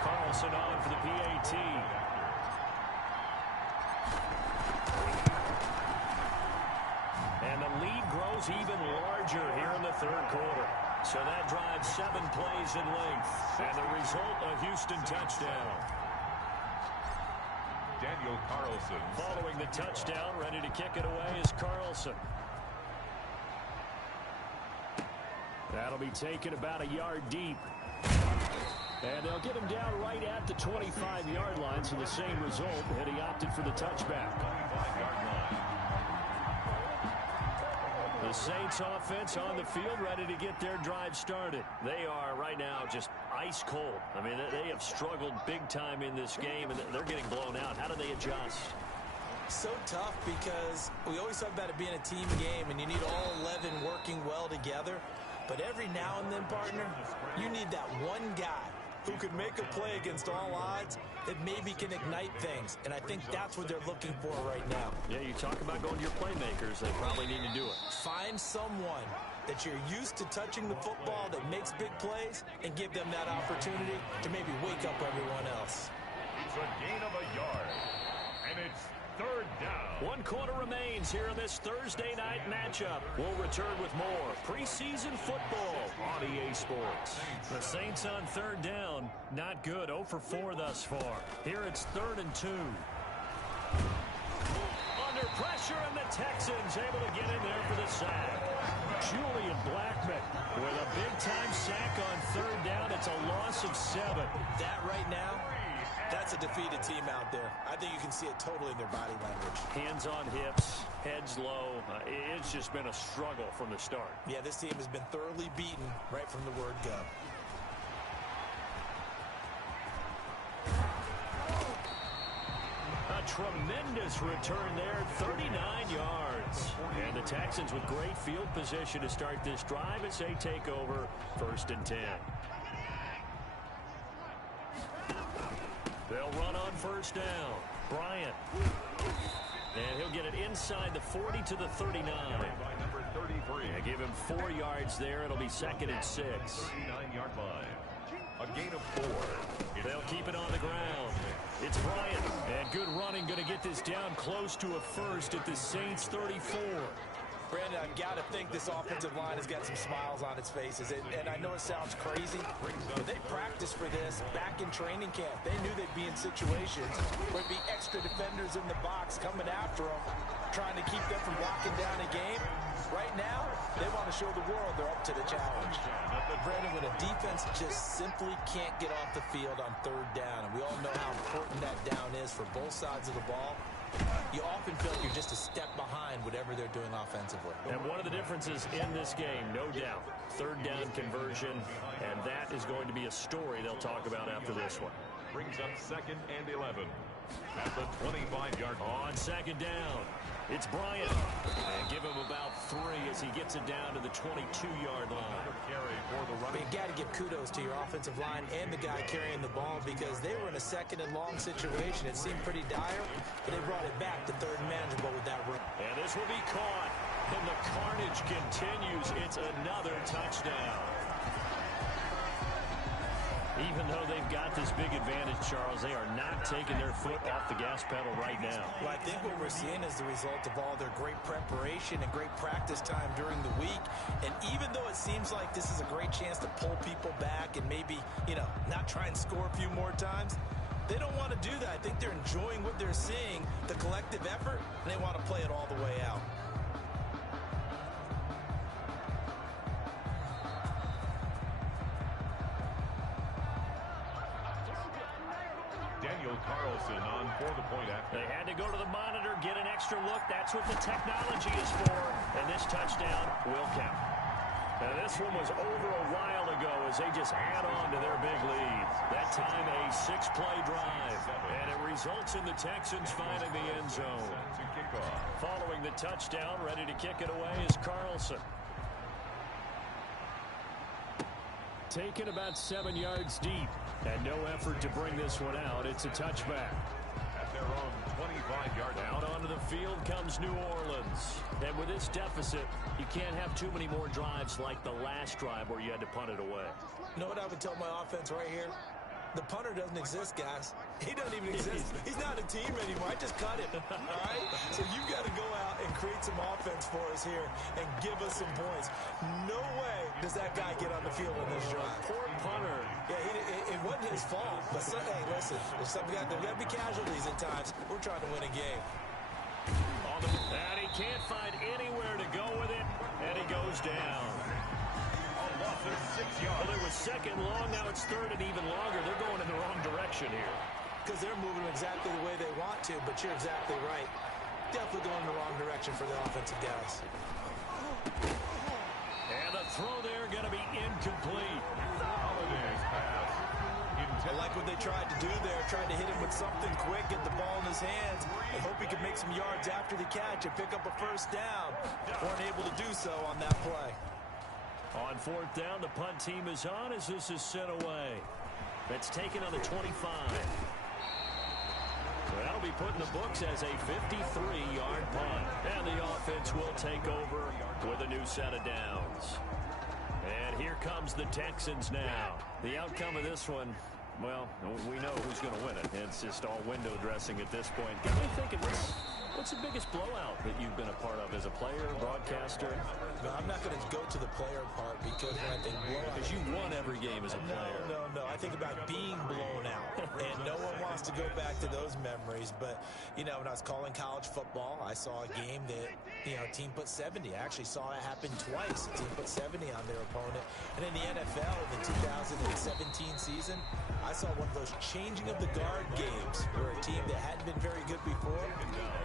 Carlson on for the PAT. And the lead grows even larger here in the third quarter. So that drives 7 plays in length. And the result, a Houston touchdown. Daniel Carlson. Following the touchdown, ready to kick it away is Carlson. That'll be taken about a yard deep. And they'll get him down right at the 25-yard line, so the same result, and he opted for the touchback. 25-yard line. The Saints offense on the field, ready to get their drive started. They are right now just ice cold. I mean, they have struggled big time in this game, and they're getting blown out. How do they adjust? So tough because we always talk about it being a team game, and you need all 11 working well together. But every now and then, partner, you need that one guy who could make a play against all odds that maybe can ignite things. And I think that's what they're looking for right now. Yeah, you talk about going to your playmakers. They probably need to do it. Find someone that you're used to touching the football that makes big plays and give them that opportunity to maybe wake up everyone else. It's a gain of a yard. And it's third down. 1 quarter remains here in this Thursday night matchup. We'll return with more preseason football on EA Sports. The Saints on third down. Not good. 0 for 4 thus far. Here it's 3rd and 2. Under pressure, and the Texans able to get in there for the sack. Julian Blackmon with a big-time sack on third down. It's a loss of 7. That right now, that's a defeated team out there. I think you can see it totally in their body language. Hands on hips, heads low. It's just been a struggle from the start. Yeah, this team has been thoroughly beaten right from the word go. A tremendous return there, 39 yards. And the Texans with great field position to start this drive as they take over 1st and 10. They'll run on 1st down. Bryant. And he'll get it inside the 40 to the 39. By number 33. And give him 4 yards there. It'll be 2nd and 6. 39-yard line. A gain of 4. They'll keep it on the ground. It's Bryant. And good running, going to get this down close to a first at the Saints 34. Brandon, I've got to think this offensive line has got some smiles on its faces. And I know it sounds crazy, but they practiced for this back in training camp. They knew they'd be in situations where there'd be extra defenders in the box coming after them, trying to keep them from locking down a game. Right now, they want to show the world they're up to the challenge. Brandon, when a defense just simply can't get off the field on 3rd down, and we all know how important that down is for both sides of the ball, you often feel like you're just a step behind whatever they're doing offensively. And one of the differences in this game, no doubt, 3rd down conversion, and that is going to be a story they'll talk about after this one. Brings up 2nd and 11. At the 25-yard line. On 2nd down, it's Bryant. And give him about 3 as he gets it down to the 22-yard line. Carry for the running. You got to give kudos to your offensive line and the guy carrying the ball because they were in a 2nd and long situation. It seemed pretty dire, but they brought it back to 3rd and manageable with that run. And this will be caught. And the carnage continues. It's another touchdown. Even though they've got this big advantage, Charles, they are not taking their foot off the gas pedal right now. Well, I think what we're seeing is the result of all their great preparation and great practice time during the week. And even though it seems like this is a great chance to pull people back and maybe, not try and score a few more times, they don't want to do that. I think they're enjoying what they're seeing, the collective effort, and they want to play it all the way out. Daniel Carlson on for the point after. They had to go to the monitor, get an extra look. That's what the technology is for. And this touchdown will count. This one was over a while ago as they just add on to their big lead. That time a 6-play drive, and it results in the Texans finding the end zone. Following the touchdown, ready to kick it away is Carlson. Taken about 7 yards deep, and no effort to bring this one out. It's a touchback. At their own 25-yard line. Out onto the field comes New Orleans. And with this deficit, you can't have too many more drives like the last drive where you had to punt it away. You know what I would tell my offense right here? The punter doesn't exist, guys. He doesn't even exist. He's not a team anymore. I just cut him. All right? So you've got to go out and create some offense for us here and give us some points. No way does that guy get on the field in this drive. Poor punter. Yeah, it wasn't his fault. But, hey, listen, there's got to be casualties at times. We're trying to win a game. And he can't find anywhere to go with it, and he goes down. Loss of 6 yards. Well, it was second long, now it's third and even longer. They're going in the wrong direction here. Because they're moving exactly the way they want to, but you're exactly right. Definitely going in the wrong direction for the offensive guys. And the throw there going to be incomplete. Holiday's pass. I like what they tried to do there, tried to hit him with something quick, get the ball in his hands, and hope he could make some yards after the catch and pick up a first down. Weren't able to do so on that play. On fourth down, the punt team is on as this is sent away. That's taken on the 25. So that'll be put in the books as a 53-yard punt. And the offense will take over with a new set of downs. And here comes the Texans now. The outcome of this one, well, we know who's going to win it. It's just all window dressing at this point. Got me thinking, what's the biggest blowout that you've been a part of as a player, broadcaster? No, I'm not going to go to the player part because when I think blowout... Because you won every game as a player. No. I think about being blown out. And no one wants to go back to those memories. But, you know, when I was calling college football, I saw a game that, you know, a team put 70. I actually saw it happen twice. A team put 70 on their opponent. And in the NFL, in the 2017 season, I saw one of those changing of the guard games where a team that hadn't been very good before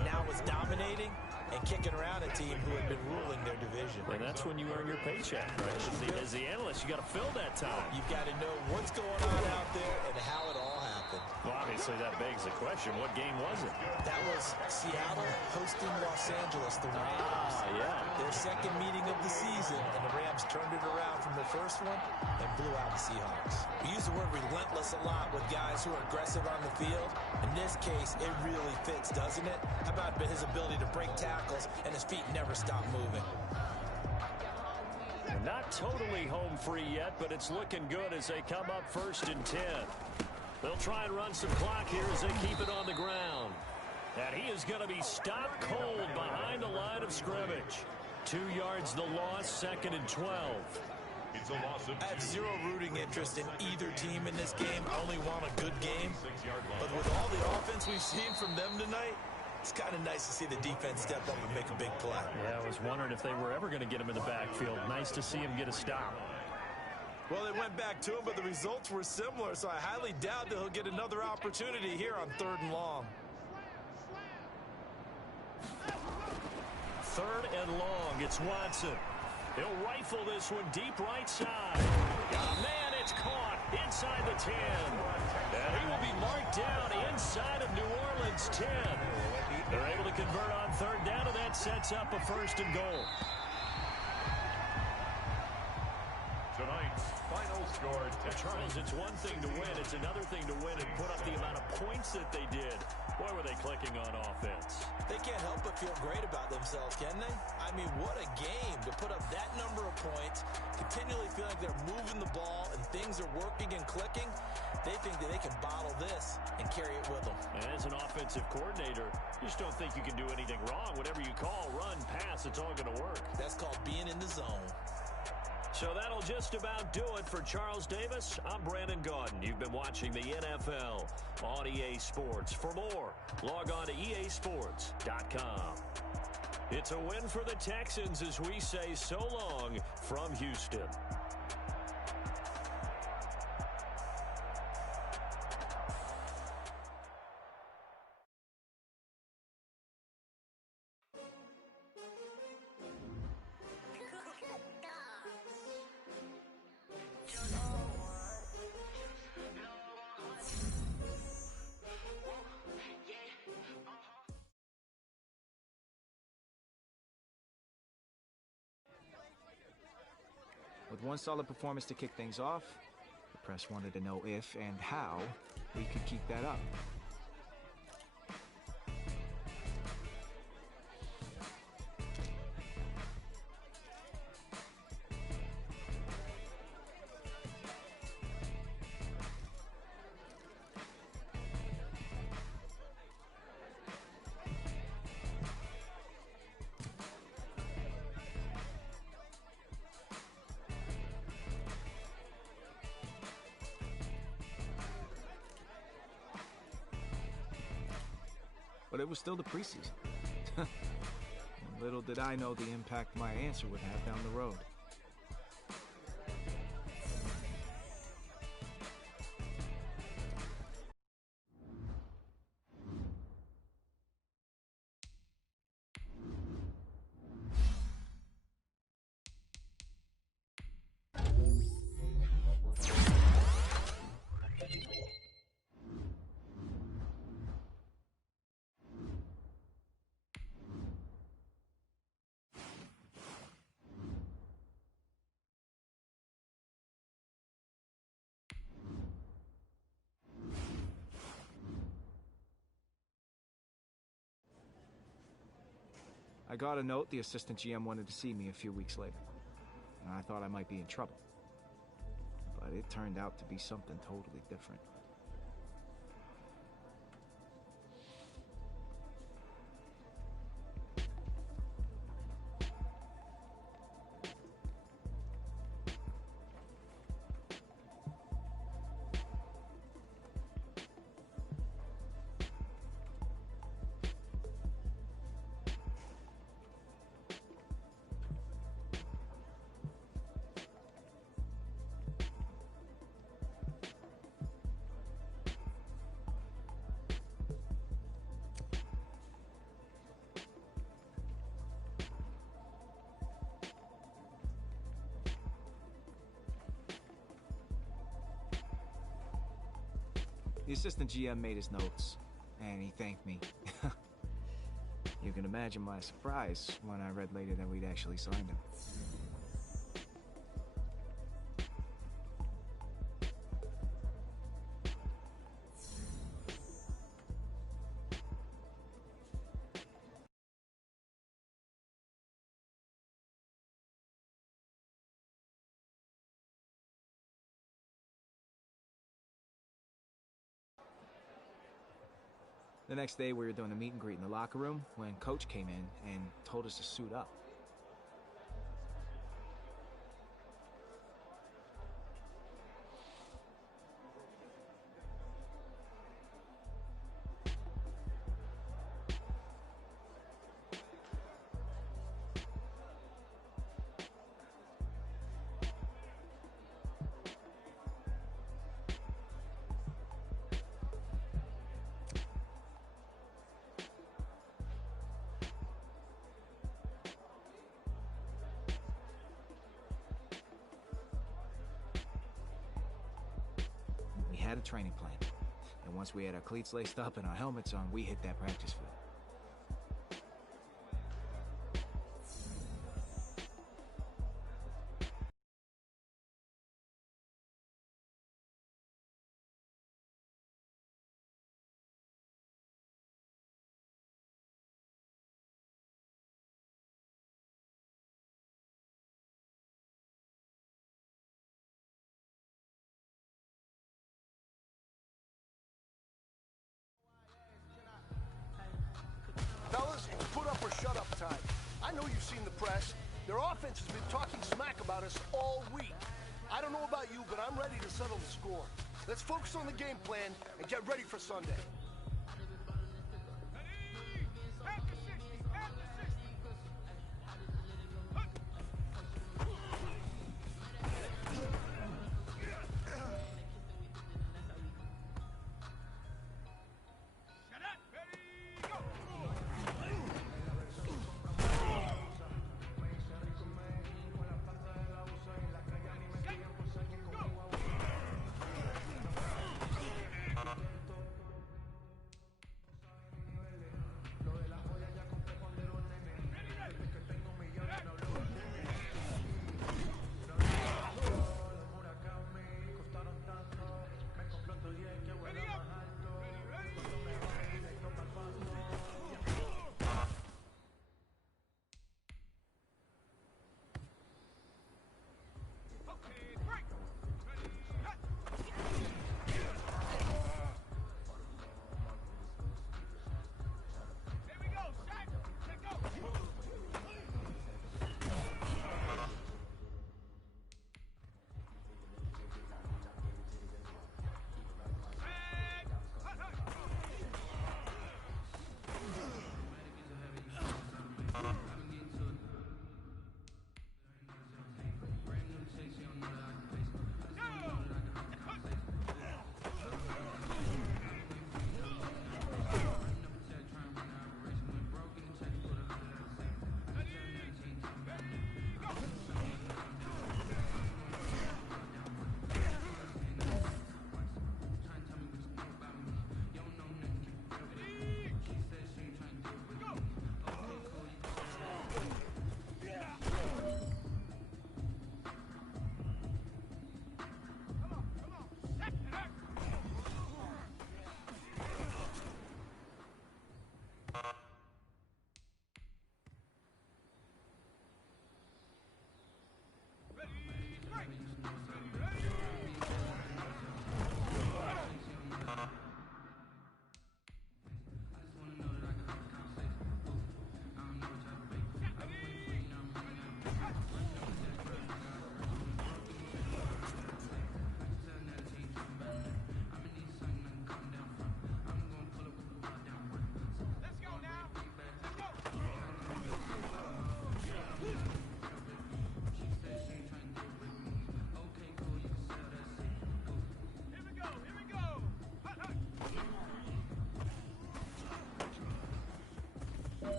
now was dominating and kicking around a team who had been ruling their division. And that's when you earn your paycheck, right? As the analyst, you got to fill that time. You've got to know what's going on out there and how it all happened. Well, obviously, that begs the question, what game was it? That was Seattle hosting Los Angeles, the Rams. Yeah. Their second meeting of the season, and the Rams turned it around from the first one and blew out the Seahawks. We use the word relentless a lot with guys who are aggressive on the field. In this case, it really fits, doesn't it? How about his ability to break tackles and his feet never stop moving? Not totally home free yet, but it's looking good as they come up 1st and 10. They'll try and run some clock here as they keep it on the ground. And he is going to be stopped cold behind the line of scrimmage. 2 yards the loss, 2nd and 12. It's a loss of I have zero rooting interest in either team in this game. I only want a good game. 6-yard line. But with all the offense we've seen from them tonight, it's kind of nice to see the defense step up and make a big play. Yeah, I was wondering if they were ever going to get him in the backfield. Nice to see him get a stop. Well, they went back to him, but the results were similar, so I highly doubt that he'll get another opportunity here on 3rd and long. 3rd and long, it's Watson. He'll rifle this one deep right side. Got a man, it's caught inside the 10. And he will be marked down inside of New Orleans 10. They're able to convert on 3rd down, and that sets up a 1st and goal. Tonight's final score, Charles, it's one thing to win. It's another thing to win and put up the amount of points that they did. Boy, were they clicking on offense. They can't help but feel great about themselves, can they? I mean, what a game to put up that number of points, continually feel like they're moving the ball and things are working and clicking. They think that they can bottle this and carry it with them. And as an offensive coordinator, you just don't think you can do anything wrong. Whatever you call, run, pass, it's all going to work. That's called being in the zone. So that'll just about do it for Charles Davis. I'm Brandon Gaudin. You've been watching the NFL on EA Sports. For more, log on to easports.com. It's a win for the Texans as we say so long from Houston. With one solid performance to kick things off, the press wanted to know if and how we could keep that up. But it was still the preseason. Little did I know the impact my answer would have down the road. I got a note the assistant GM wanted to see me a few weeks later, and I thought I might be in trouble. But it turned out to be something totally different. The assistant GM made his notes, and he thanked me. You can imagine my surprise when I read later that we'd actually signed him. The next day, we were doing a meet and greet in the locker room when Coach came in and told us to suit up. Had a training plan, and once we had our cleats laced up and our helmets on, we hit that practice field. Fellas, put up or shut up time. I know you've seen the press. Their offense has been talking smack about us all week. I don't know about you, but I'm ready to settle the score. Let's focus on the game plan and get ready for Sunday.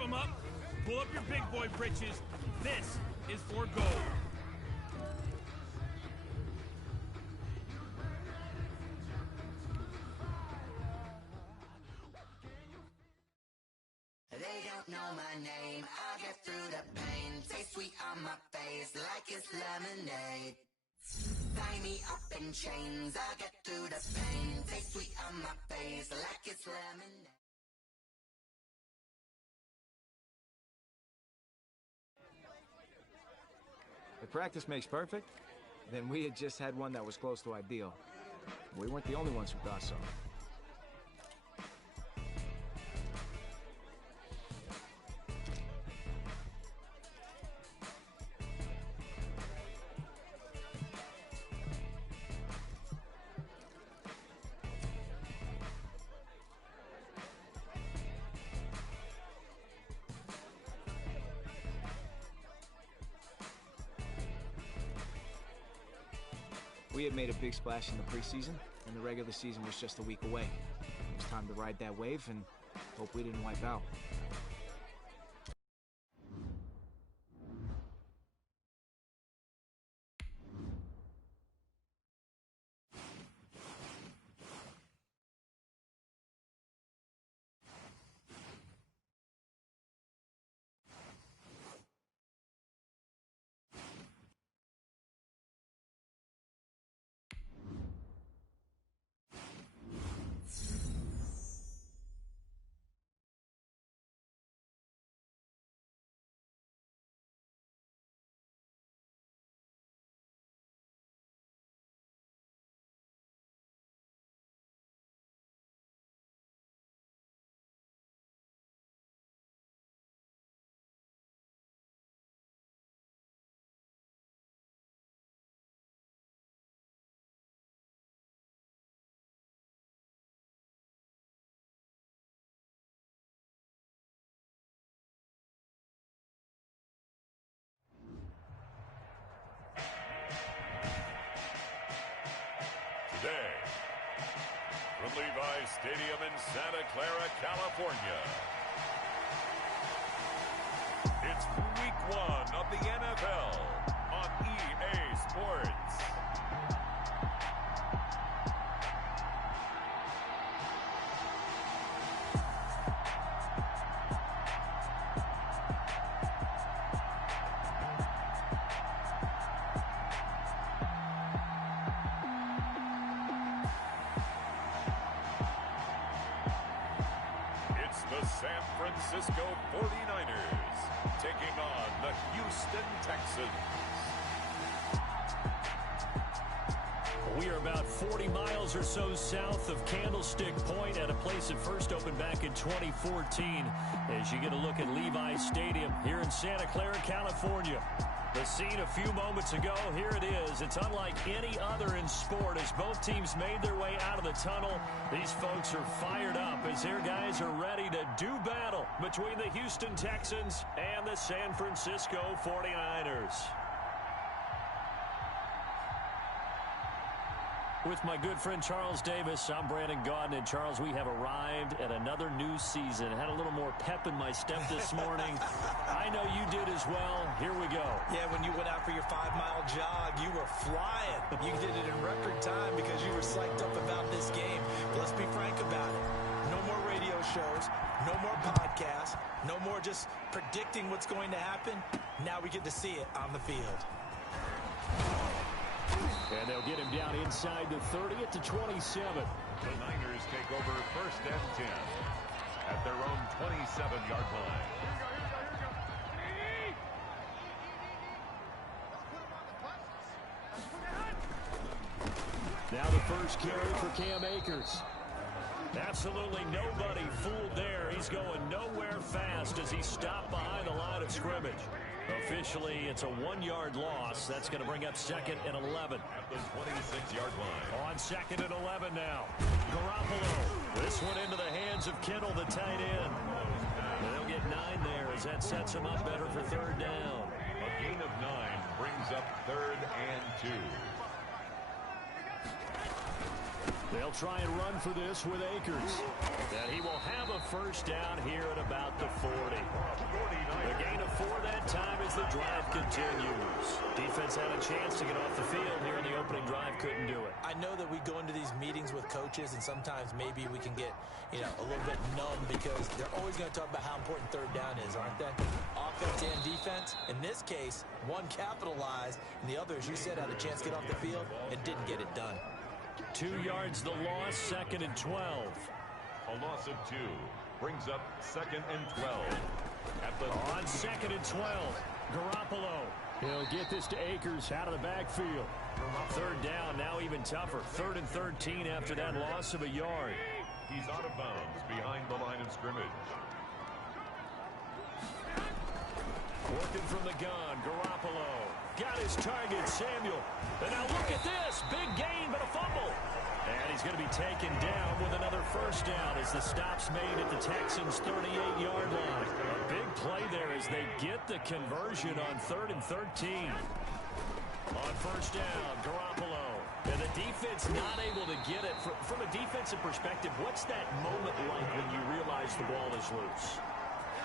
them up. Pull up your big boy britches. This is for gold. They don't know my name. I get through the pain. Taste sweet on my face like it's lemonade. Tie me up in chains. I get through the pain. Taste sweet on my face like it's lemonade. If practice makes perfect, then we had just had one that was close to ideal. We weren't the only ones who thought so. We had made a big splash in the preseason, and the regular season was just a week away. It was time to ride that wave and hope we didn't wipe out. Today, from Levi's Stadium in Santa Clara, California, it's Week 1 of the NFL on EA Sports. The San Francisco 49ers taking on the Houston Texans. We are about 40 miles or so south of Candlestick Point at a place that first opened back in 2014 as you get a look at Levi's Stadium here in Santa Clara, California. The scene a few moments ago, here it is. It's unlike any other in sport as both teams made their way out of the tunnel. These folks are fired up as their guys are ready to do battle between the Houston Texans and the San Francisco 49ers. With my good friend Charles Davis, I'm Brandon Gaudin. And Charles, we have arrived at another new season. Had a little more pep in my step this morning. I know you did as well. Here we go. Yeah, when you went out for your 5-mile jog, you were flying. You did it in record time because you were psyched up about this game. But let's be frank about it. No more radio shows, no more podcasts, no more just predicting what's going to happen. Now we get to see it on the field. And they'll get him down inside the 30 to 27. The Niners take over 1st and 10 at their own 27-yard line. Now the first carry for Cam Akers. Absolutely nobody fooled there. He's going nowhere fast as he stopped behind the line of scrimmage. Officially, it's a 1-yard loss. That's going to bring up 2nd and 11. At the 26-yard line. On 2nd and 11 now. Garoppolo. This one into the hands of Kittle, the tight end. They'll get 9 there as that sets him up better for 3rd down. A gain of 9 brings up 3rd and 2. They'll try and run for this with Akers. And he will have a first down here at about the 40. The gain of 4 that time as the drive continues. Defense had a chance to get off the field here in the opening drive, couldn't do it. I know that we go into these meetings with coaches, and sometimes maybe we can get, a little bit numb because they're always going to talk about how important third down is, aren't they? Offense and defense. In this case, one capitalized, and the other, as you said, had a chance to get off the field and didn't get it done. 2 yards the loss, 2nd and 12. A loss of 2 brings up 2nd and 12. On 2nd and 12, Garoppolo. He'll get this to Akers out of the backfield. Third down, now even tougher. 3rd and 13 after that loss of a yard. He's out of bounds behind the line of scrimmage. Working from the gun, Garoppolo. Got his target, Samuel. And now look at this. Big gain, but a fumble. And he's going to be taken down with another first down as the stop's made at the Texans' 38-yard line. A big play there as they get the conversion on 3rd and 13. On first down, Garoppolo. And the defense not able to get it. From a defensive perspective, what's that moment like when you realize the ball is loose?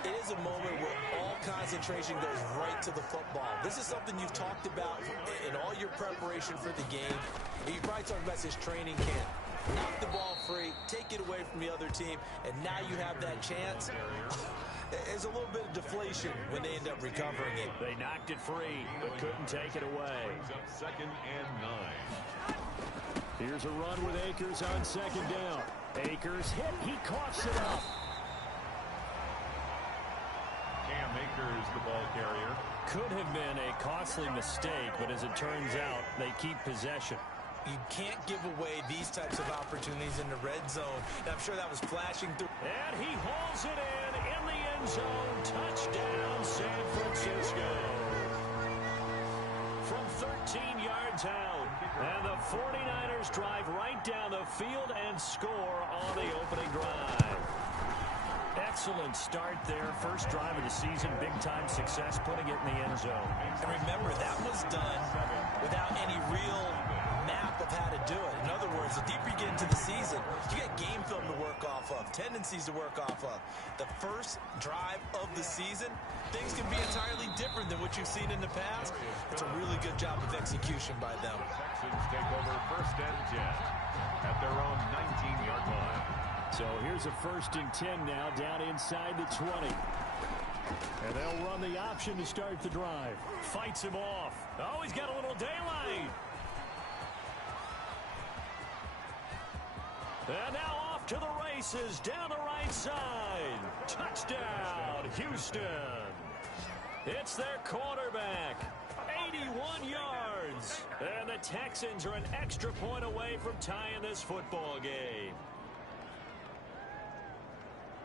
It is a moment where all concentration goes right to the football. This is something you've talked about in all your preparation for the game. You probably talked about this training camp. Knock the ball free, take it away from the other team, and now you have that chance. There's a little bit of deflation when they end up recovering it. They knocked it free, but couldn't take it away. Brings up 2nd and 9. Here's a run with Akers on 2nd down. Akers hit, he coughs it up. Cam Akers, the ball carrier. Could have been a costly mistake, but as it turns out, they keep possession. You can't give away these types of opportunities in the red zone. And I'm sure that was flashing through. And he hauls it in the end zone. Touchdown, San Francisco. From 13 yards out. And the 49ers drive right down the field and score on the opening drive. Excellent start there. First drive of the season. Big-time success putting it in the end zone. And remember, that was done without any real map of how to do it. In other words, the deeper you get into the season, you get game film to work off of, tendencies to work off of. The first drive of the season, things can be entirely different than what you've seen in the past. It's a really good job of execution by them. The Texans take over 1st and 10 at their own 19-yard line. So here's a 1st and 10 now, down inside the 20. And they'll run the option to start the drive. Fights him off. Oh, he's got a little daylight. And now off to the races, down the right side. Touchdown, Houston. It's their quarterback. 81 yards. And the Texans are an extra point away from tying this football game.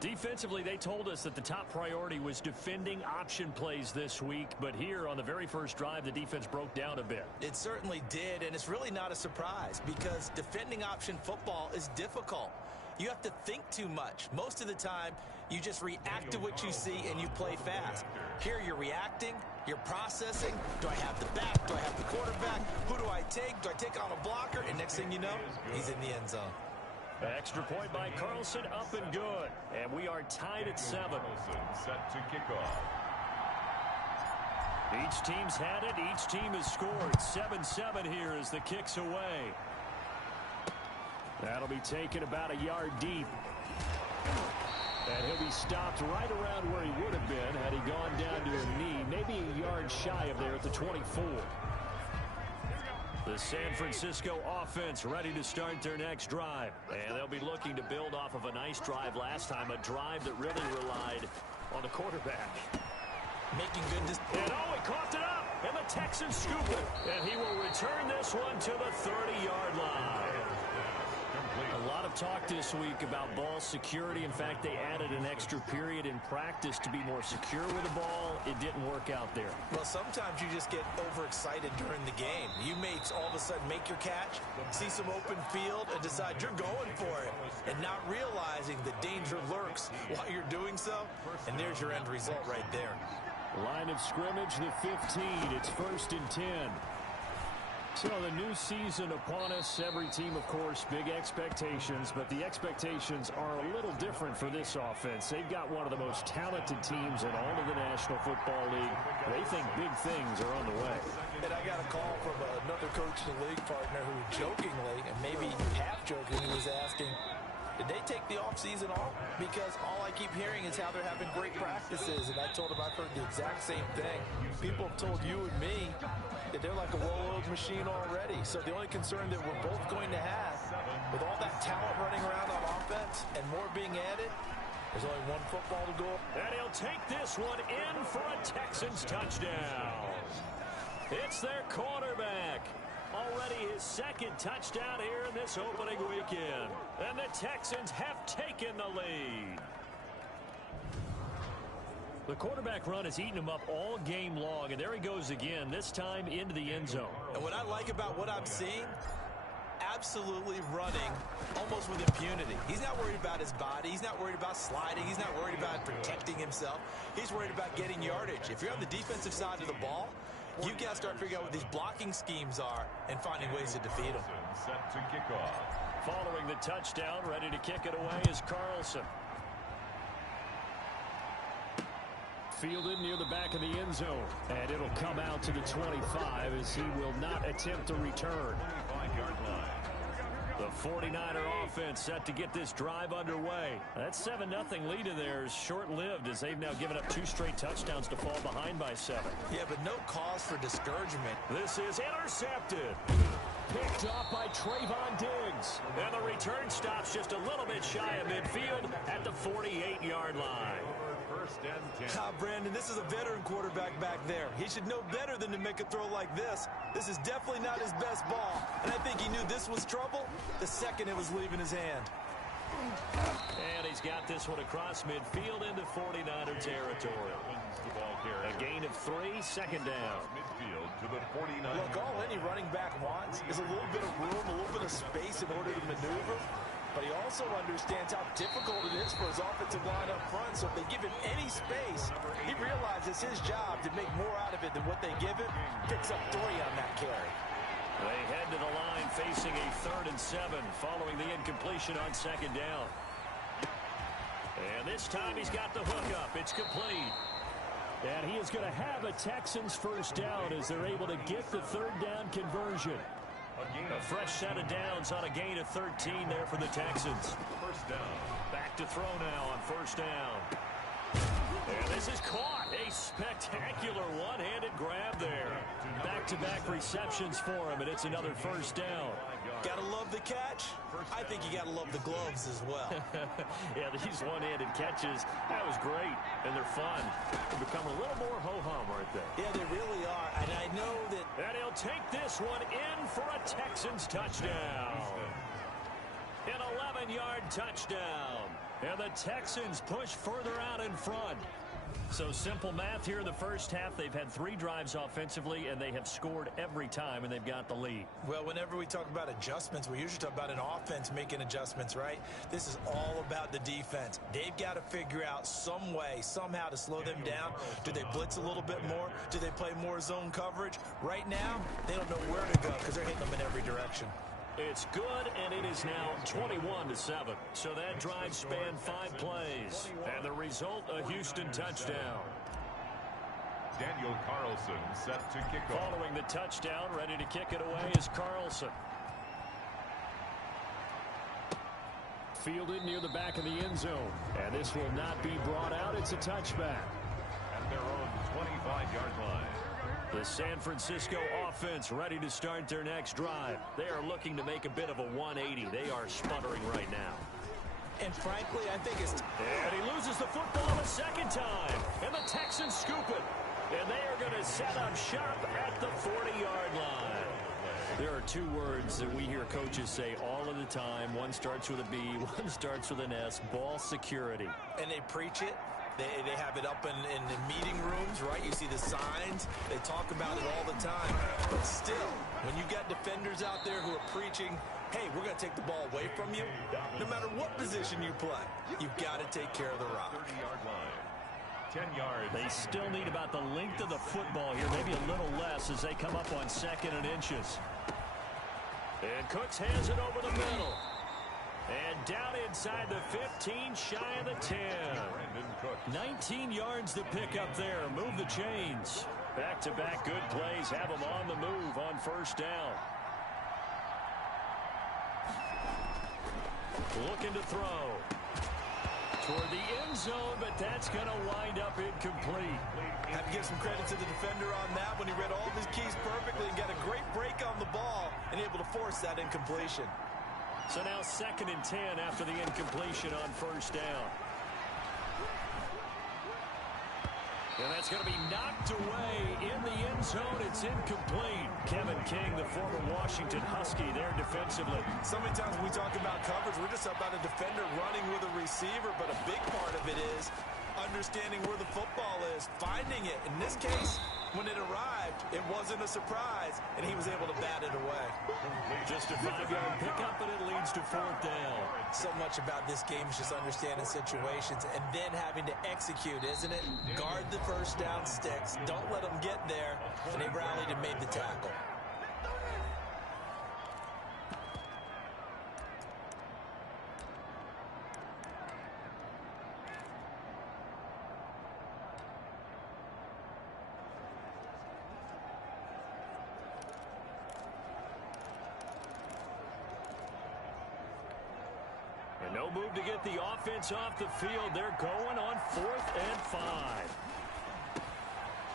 Defensively, they told us that the top priority was defending option plays this week, but here on the very first drive, the defense broke down a bit. It certainly did, and it's really not a surprise because defending option football is difficult. You have to think too much. Most of the time, you just react to what you see and you play fast. Here you're reacting, you're processing. Do I have the back? Do I have the quarterback? Who do I take? Do I take on a blocker? And next thing you know, he's in the end zone. Extra point by Carlson, up and good. And we are tied at 7. Set to kick off. Each team's had it. Each team has scored. 7-7 here as the kick's away. That'll be taken about a yard deep. And he'll be stopped right around where he would have been had he gone down to a knee. Maybe a yard shy of there at the 24. The San Francisco offense ready to start their next drive. And they'll be looking to build off of a nice drive last time, a drive that really relied on the quarterback. Making good and he coughed it up, and the Texans scoop it. And he will return this one to the 30-yard line. A lot of talk this week about ball security. In fact, they added an extra period in practice to be more secure with the ball. It didn't work out there. Well, sometimes you just get overexcited during the game. You may all of a sudden make your catch, see some open field, and decide you're going for it, and not realizing the danger lurks while you're doing so. And there's your end result right there. Line of scrimmage, the 15. It's 1st and 10. So the new season upon us, every team, of course, big expectations, but the expectations are a little different for this offense. They've got one of the most talented teams in all of the National Football League. They think big things are on the way. And I got a call from another coach in the league partner who jokingly, and maybe half jokingly, was asking, did they take the offseason off? Because all I keep hearing is how they're having great practices. And I told him I've heard the exact same thing. People have told you and me that they're like a well-oiled machine already. So the only concern that we're both going to have, with all that talent running around on offense and more being added, there's only one football to go. And he'll take this one in for a Texans touchdown. It's their quarterback. Already his second touchdown here in this opening weekend. And the Texans have taken the lead. The quarterback run has eaten him up all game long, and there he goes again, this time into the end zone. And what I like about what I'm seeing, absolutely running almost with impunity. He's not worried about his body. He's not worried about sliding. He's not worried about protecting himself. He's worried about getting yardage. If you're on the defensive side of the ball, you've got to start figuring out what these blocking schemes are and finding ways to defeat them. Set to kick off. Following the touchdown, ready to kick it away is Carlson. Fielded near the back of the end zone. And it'll come out to the 25 as he will not attempt to return. 25-yard line. The 49er offense set to get this drive underway. That 7-0 lead of theirs short-lived as they've now given up 2 straight touchdowns to fall behind by 7. Yeah, but no cause for discouragement. This is intercepted. Picked off by Trayvon Diggs. And the return stops just a little bit shy of midfield at the 48-yard line. First and 10. Brandon, this is a veteran quarterback back there. He should know better than to make a throw like this. This is definitely not his best ball. And I think he knew this was trouble the second it was leaving his hand. And he's got this one across midfield into 49er territory. A gain of 3, second down. Midfield to the 49. Look, all any running back wants is a little bit of room, a little bit of space in order to maneuver. But he also understands how difficult it is for his offensive line up front. So if they give him any space, he realizes his job to make more out of it than what they give him. Picks up 3 on that carry. They head to the line facing a 3rd and 7 following the incompletion on second down. And this time he's got the hook up. It's complete. And he is going to have a Texans first down as they're able to get the 3rd down conversion. A fresh set of downs on a gain of 13 there for the Texans. First down. Back to throw now on first down. And this is caught. A spectacular one-handed grab there. Back-to-back receptions for him, and it's another first down. Gotta love the catch. I think you gotta love the gloves as well. Yeah, these one-handed catches, that was great, and they're fun. They become a little more ho-hum right there. Yeah, they really are, and I know that... And he'll take this one in for a Texans touchdown. An 11-yard touchdown. And the Texans push further out in front. So simple math here in the first half. They've had 3 drives offensively, and they have scored every time, and they've got the lead. Well, whenever we talk about adjustments, we usually talk about an offense making adjustments, right? This is all about the defense. They've got to figure out some way, somehow to slow them down. Do they blitz a little bit more? Do they play more zone coverage? Right now, they don't know where to go because they're hitting them in every direction. It's good, and it is now 21-7. So that drive spanned 5 plays. And the result, a Houston touchdown. Daniel Carlson set to kick off. Following the touchdown, ready to kick it away is Carlson. Fielded near the back of the end zone. And this will not be brought out. It's a touchback. At their own 25-yard line. The San Francisco offense ready to start their next drive. They are looking to make a bit of a 180. They are sputtering right now. And frankly, I think it's... And he loses the football a second time. And the Texans scoop it. And they are going to set up shop at the 40-yard line. There are 2 words that we hear coaches say all of the time. One starts with a B, one starts with an S. Ball security. And they preach it. They have it up in the meeting rooms, right? You see the signs. They talk about it all the time. But still, when you got defenders out there who are preaching, hey, we're going to take the ball away from you, no matter what position you play, you've got to take care of the rock. 30-yard line. 10 yards. They still need about the length of the football here, maybe a little less as they come up on 2nd and inches. And Cooks hands it over the middle. And down inside the 15, shy of the 10. 19 yards to pick up there. Move the chains. Back-to-back good plays have them on the move on first down. Looking to throw. Toward the end zone, but that's going to wind up incomplete. Have to give some credit to the defender on that when he read all of his keys perfectly and got a great break on the ball and able to force that incompletion. So now 2nd and 10 after the incompletion on first down. And that's going to be knocked away in the end zone. It's incomplete. Kevin King, the former Washington Husky, there defensively. So many times when we talk about coverage, we're just about a defender running with a receiver, but a big part of it is understanding where the football is, finding it. In this case, when it arrived, it wasn't a surprise, and he was able to bat it away. Just a 5-yard pickup, but it leads to 4th down. So much about this game is just understanding situations and then having to execute, isn't it? Guard the first down sticks. Don't let them get there. And they rallied and made the tackle. No move to get the offense off the field. They're going on 4th and 5.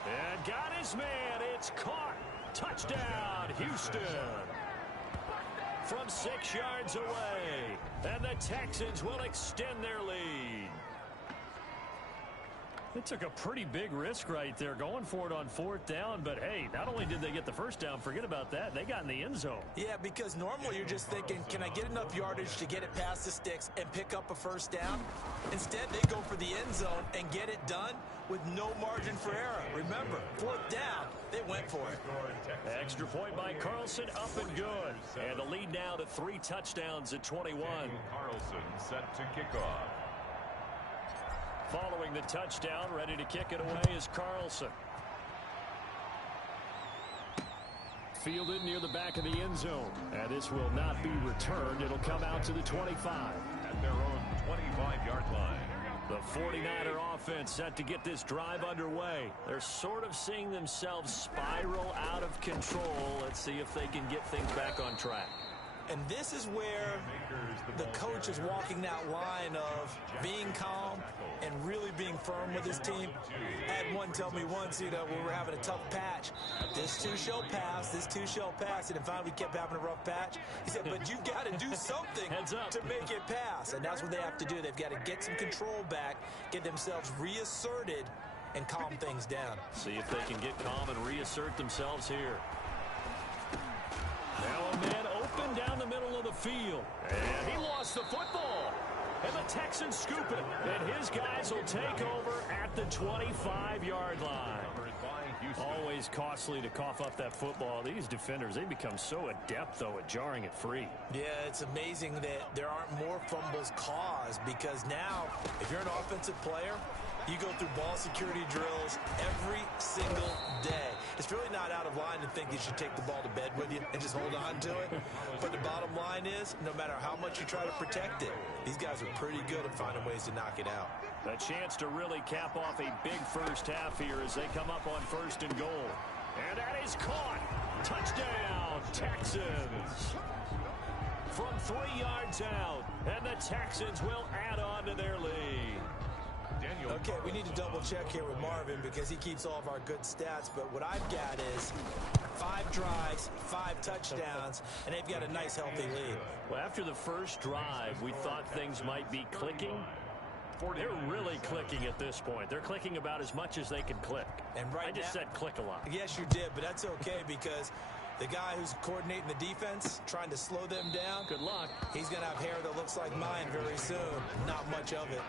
And got his man. It's caught. Touchdown, Houston. From 6 yards away. And the Texans will extend their lead. They took a pretty big risk right there going for it on 4th down, but hey, not only did they get the first down, forget about that, they got in the end zone. Yeah, because normally you're just thinking, can I get enough yardage to get it past the sticks and pick up a first down? Instead, they go for the end zone and get it done with no margin for error. Remember, 4th down, they went for it. Extra point by Carlson, up and good. And the lead now to 3 touchdowns at 21. Carlson set to kick off. Following the touchdown, ready to kick it away is Carlson. Fielded near the back of the end zone. And this will not be returned. It'll come out to the 25. At their own 25-yard line. The 49er offense set to get this drive underway. They're sort of seeing themselves spiral out of control. Let's see if they can get things back on track. And this is where the coach is walking that line of being calm and really being firm with his team. I had one tell me once, when we were having a tough patch, this too shall pass, this too shall pass. And finally we kept having a rough patch. He said, but you got to do something to make it pass. And that's what they have to do. They've got to get some control back, get themselves reasserted, and calm things down. See if they can get calm and reassert themselves here. Now a man open down the middle of the field. And he lost the football. And the Texans scoop it. And his guys will take over at the 25-yard line. Always costly to cough up that football. These defenders, they become so adept, though, at jarring it free. Yeah, it's amazing that there aren't more fumbles caused, because now, if you're an offensive player, you go through ball security drills every single day. It's really not out of line to think you should take the ball to bed with you and just hold on to it. But the bottom line is, no matter how much you try to protect it, these guys are pretty good at finding ways to knock it out. A chance to really cap off a big first half here as they come up on 1st and goal. And that is caught. Touchdown, Texans. From 3 yards out, and the Texans will add on to their lead. Okay, we need to double check here with Marvin because he keeps all of our good stats, but what I've got is 5 drives, 5 touchdowns, and they've got a nice healthy lead. Well, after the first drive, we thought things might be clicking. They're really clicking at this point. They're clicking about as much as they can click. And right I just said click a lot. Yes, you did, but that's okay because the guy who's coordinating the defense, trying to slow them down, good luck. He's going to have hair that looks like mine very soon. Not much of it.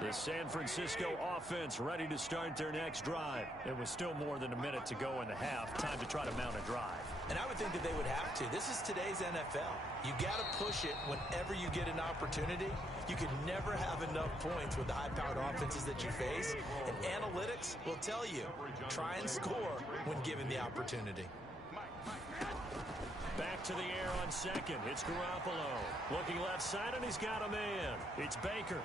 The San Francisco offense ready to start their next drive. It was still more than a minute to go in the half. Time to try to mount a drive. And I would think that they would have to. This is today's NFL. You got to push it whenever you get an opportunity. You can never have enough points with the high-powered offenses that you face. And analytics will tell you, try and score when given the opportunity. Back to the air on second. It's Garoppolo. Looking left side, and he's got a man. It's Baker.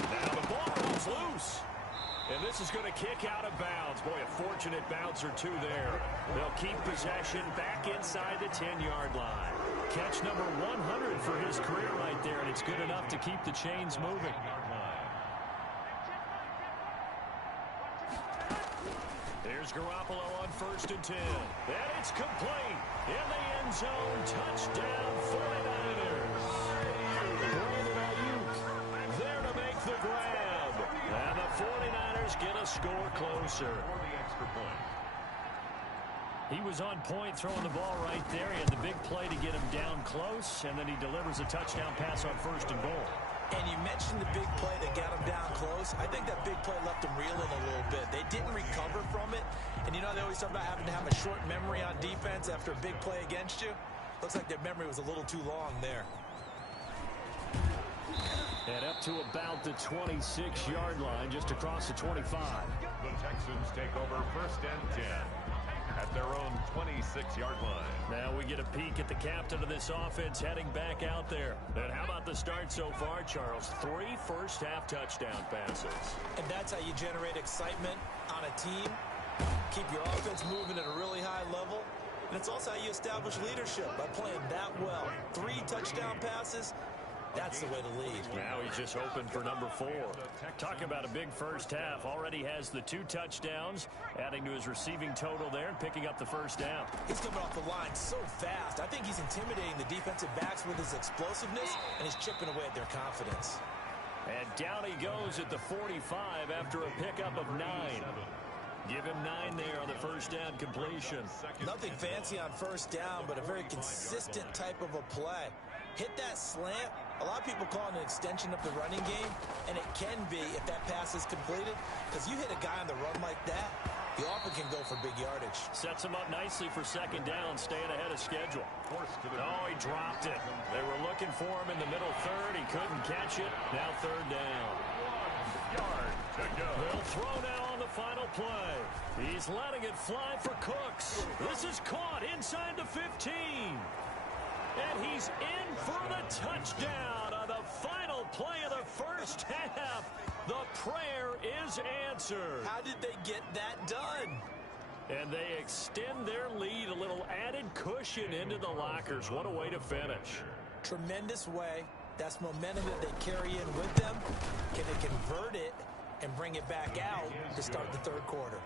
Now the ball comes loose. And this is going to kick out of bounds. Boy, a fortunate bounce or two there. They'll keep possession back inside the 10-yard line. Catch number 100 for his career right there, and it's good enough to keep the chains moving. There's Garoppolo on 1st and 10. And it's complete. In the end zone, touchdown 49ers. Brandon Ayuk there to make the grab. And the 49ers get a score closer. He was on point throwing the ball right there. He had the big play to get him down close, and then he delivers a touchdown pass on 1st and goal. And you mentioned the big play that got him down close. I think that big play left him reeling a little bit. They didn't recover from it. And you know they always talk about having to have a short memory on defense after a big play against you. Looks like their memory was a little too long there. And up to about the 26-yard line, just across the 25. The Texans take over 1st and 10 at their own 26-yard line. Now we get a peek at the captain of this offense heading back out there. And how about the start so far, Charles? 3 first-half touchdown passes. And that's how you generate excitement on a team. Keep your offense moving at a really high level. And it's also how you establish leadership by playing that well. 3 touchdown passes. That's the way to lead. Now he's just hoping for number 4. Talk about a big first half. Already has the 2 touchdowns, adding to his receiving total there and picking up the first down. He's coming off the line so fast. I think he's intimidating the defensive backs with his explosiveness, and he's chipping away at their confidence. And down he goes at the 45 after a pickup of 9. Give him 9 there on the first down completion. Nothing fancy on first down, but a very consistent type of a play. Hit that slant. A lot of people call it an extension of the running game, and it can be if that pass is completed, because you hit a guy on the run like that, you often can go for big yardage. Sets him up nicely for second down, staying ahead of schedule. Oh, he dropped it. They were looking for him in the middle third. He couldn't catch it. Now 3rd down. 1 yard to go. They'll throw now on the final play. He's letting it fly for Cooks. This is caught inside the 15. And he's in for the touchdown on the final play of the first half. The prayer is answered. How did they get that done? And they extend their lead, a little added cushion into the lockers. What a way to finish. Tremendous way. That's momentum that they carry in with them. Can they convert it and bring it back out to start the 3rd quarter?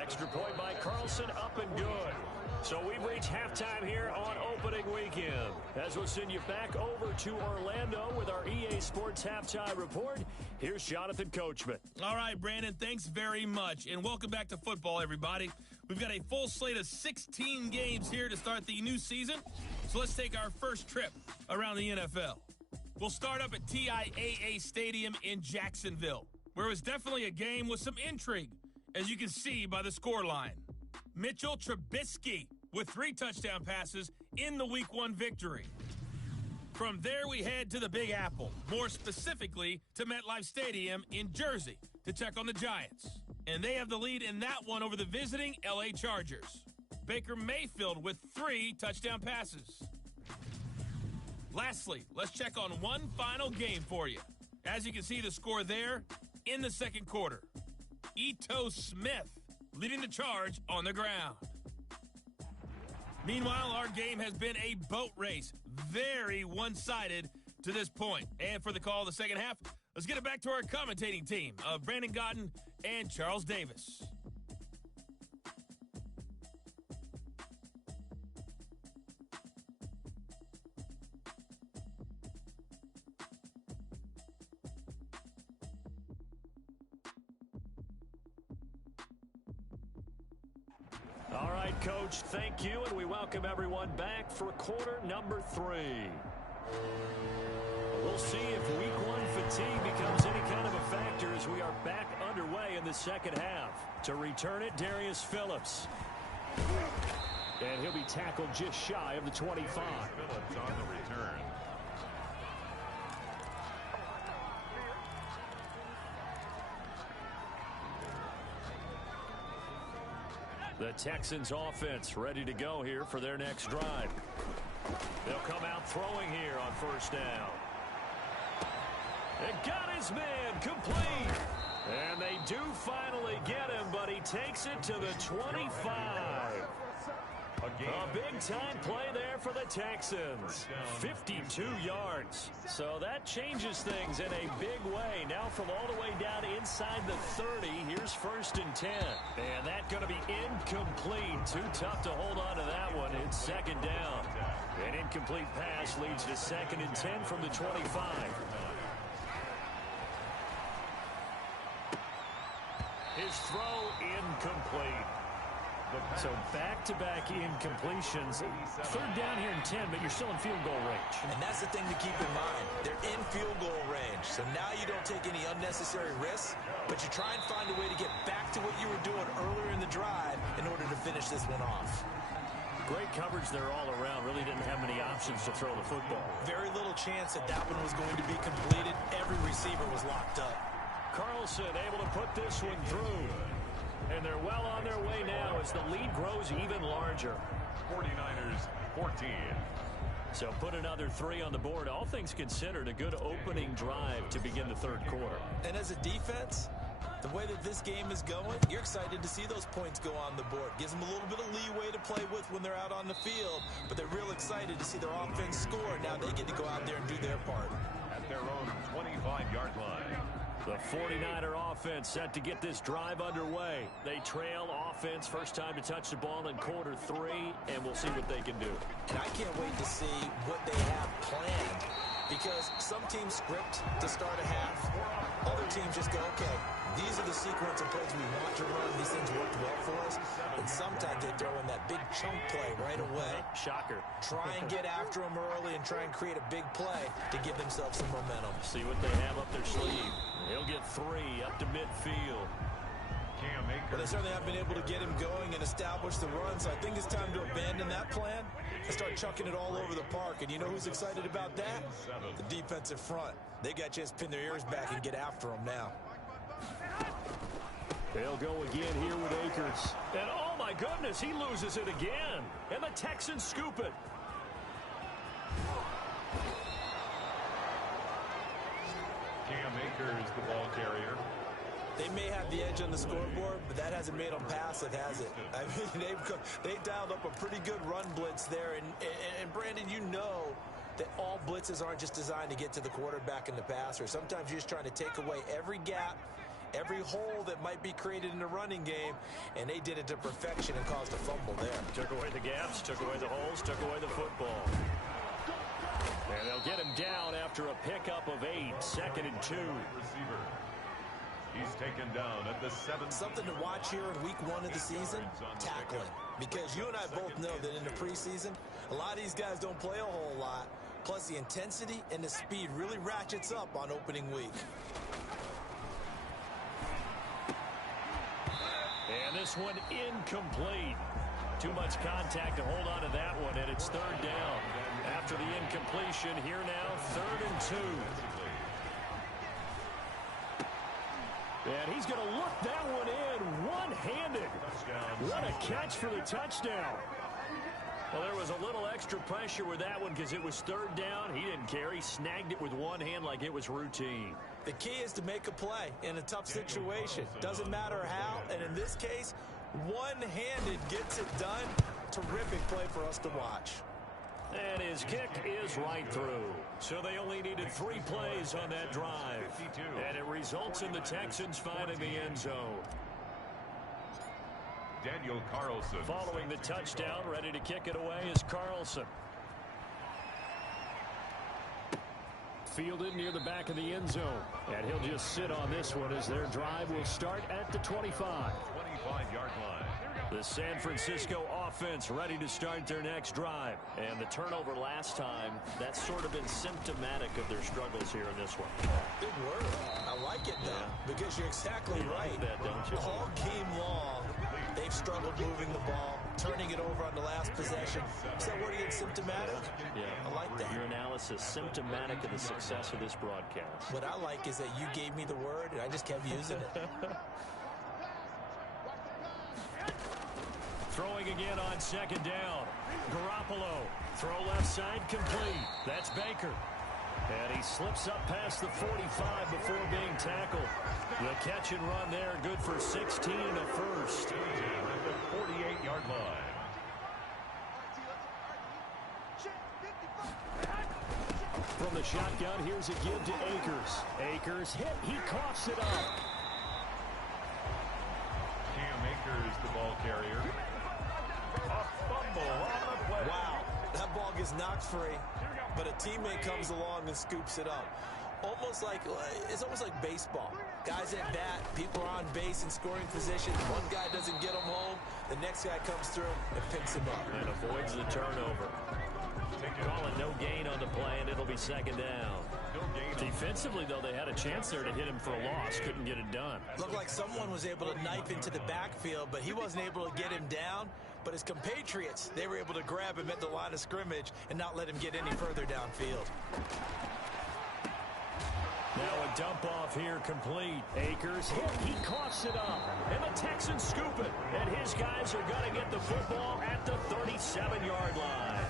Extra point by Carlson, up and good. So we've reached halftime here on opening weekend. As we'll send you back over to Orlando with our EA Sports Halftime Report, here's Jonathan Coachman. All right, Brandon, thanks very much. And welcome back to football, everybody. We've got a full slate of 16 games here to start the new season. So let's take our first trip around the NFL. We'll start up at TIAA Stadium in Jacksonville, where it was definitely a game with some intrigue, as you can see by the scoreline. Mitchell Trubisky with 3 touchdown passes in the Week 1 victory. From there, we head to the Big Apple, more specifically to MetLife Stadium in Jersey to check on the Giants. And they have the lead in that one over the visiting LA Chargers. Baker Mayfield with 3 touchdown passes. Lastly, let's check on one final game for you. As you can see the score there in the 2nd quarter. Ito Smith leading the charge on the ground. Meanwhile, our game has been a boat race. Very one-sided to this point. And for the call of the second half, let's get it back to our commentating team of Brandon Gaudin and Charles Davis. All right, Coach, thank you, and we welcome everyone back for quarter number 3. We'll see if Week 1 fatigue becomes any kind of a factor as we are back underway in the second half. To return it, Darius Phillips. And he'll be tackled just shy of the 25. Phillips on the return. The Texans offense ready to go here for their next drive. They'll come out throwing here on first down. It got his man complete. And they do finally get him, but he takes it to the 25. A big-time play there for the Texans. 52 yards. So that changes things in a big way. Now from all the way down inside the 30, here's 1st and 10. And that's going to be incomplete. Too tough to hold on to that one. It's 2nd down. An incomplete pass leads to 2nd and 10 from the 25. His throw incomplete. So back-to-back incompletions. 3rd down here in 10, but you're still in field goal range. And that's the thing to keep in mind. They're in field goal range. So now you don't take any unnecessary risks, but you try and find a way to get back to what you were doing earlier in the drive in order to finish this one off. Great coverage there all around. Really didn't have many options to throw the football. Very little chance that that one was going to be completed. Every receiver was locked up. Carlson able to put this one through. And they're well on their way now as the lead grows even larger. 49ers 14. So put another 3 on the board. All things considered, a good opening drive to begin the 3rd quarter. And as a defense, the way that this game is going, you're excited to see those points go on the board. Gives them a little bit of leeway to play with when they're out on the field, but they're real excited to see their offense score. Now they get to go out there and do their part. At their own 25-yard line. The 49er offense set to get this drive underway. They trail offense, first time to touch the ball in quarter 3, and we'll see what they can do. And I can't wait to see what they have planned, because some teams script to start a half. Other teams just go, okay, these are the sequence of plays we want to run. These things worked well for us. And sometimes they throw in that big chunk play right away. Shocker. Try and get after them early and try and create a big play to give themselves some momentum. See what they have up their sleeve. He'll get 3 up to midfield. But they certainly haven't been able to get him going and establish the run, so I think it's time to abandon that plan and start chucking it all over the park. And you know who's excited about that? The defensive front. They got to just pin their ears back and get after him now. They'll go again here with Akers. And oh my goodness, he loses it again. And the Texans scoop it. Cam Akers, the ball carrier. They may have the edge on the scoreboard, but that hasn't made them passive, has it? I mean, they dialed up a pretty good run blitz there. And Brandon, you know that all blitzes aren't just designed to get to the quarterback and the passer. Sometimes you're just trying to take away every gap, every hole that might be created in the running game, and they did it to perfection and caused a fumble there. Took away the gaps, took away the holes, took away the football. And they'll get him down after a pickup of 8, 2nd and 2. Receiver. He's taken down at the 7. Something to watch here in week 1 of the season, tackling. Because you and I both know that in the preseason, a lot of these guys don't play a whole lot. Plus the intensity and the speed really ratchets up on opening week. And this one incomplete. Too much contact to hold on to that one, and it's 3rd down. After the incompletion, here now, 3rd and 2. And he's going to look that one in one-handed. What a catch for the touchdown. Well, there was a little extra pressure with that one because it was 3rd down. He didn't care. He snagged it with one hand like it was routine. The key is to make a play in a tough situation. Doesn't matter how, and in this case, one-handed gets it done. Terrific play for us to watch. And his kick is right through. So they only needed 3 plays on that drive. 52. And it results in the Texans finding the end zone. Daniel Carlson. Following the touchdown, ready to kick it away is Carlson. Fielded near the back of the end zone. And he'll just sit on this one as their drive will start at the 25. 25-yard line. The San Francisco offense ready to start their next drive. And the turnover last time, that's sort of been symptomatic of their struggles here in this one. Big word. I like it, though, because you're exactly right. Like that, don't you? All game long, they've struggled moving the ball, turning it over on the last possession. Is that word again, symptomatic? Yeah. I like that. Your analysis, symptomatic of the success of this broadcast. What I like is that you gave me the word, and I just kept using it. Throwing again on second down. Garoppolo. Throw left side complete. That's Baker. And he slips up past the 45 before being tackled. The catch and run there, good for 16 and a first. At the 48-yard line. From the shotgun, here's a give to Akers. Akers hit. He coughs it up. Cam Akers, the ball carrier. A fumble on the play. Wow, that ball gets knocked free, but a teammate comes along and scoops it up. It's almost like baseball. Guys at bat, people are on base in scoring position. One guy doesn't get him home. The next guy comes through and picks him up. And avoids the turnover. Calling no gain on the play, and it'll be second down. Defensively, though, they had a chance there to hit him for a loss. Couldn't get it done. Looked like someone was able to knife into the backfield, but he wasn't able to get him down. But his compatriots, they were able to grab him at the line of scrimmage and not let him get any further downfield. Now a dump off here complete. Akers hit. He coughs it up. And the Texans scoop it. And his guys are going to get the football at the 37-yard line.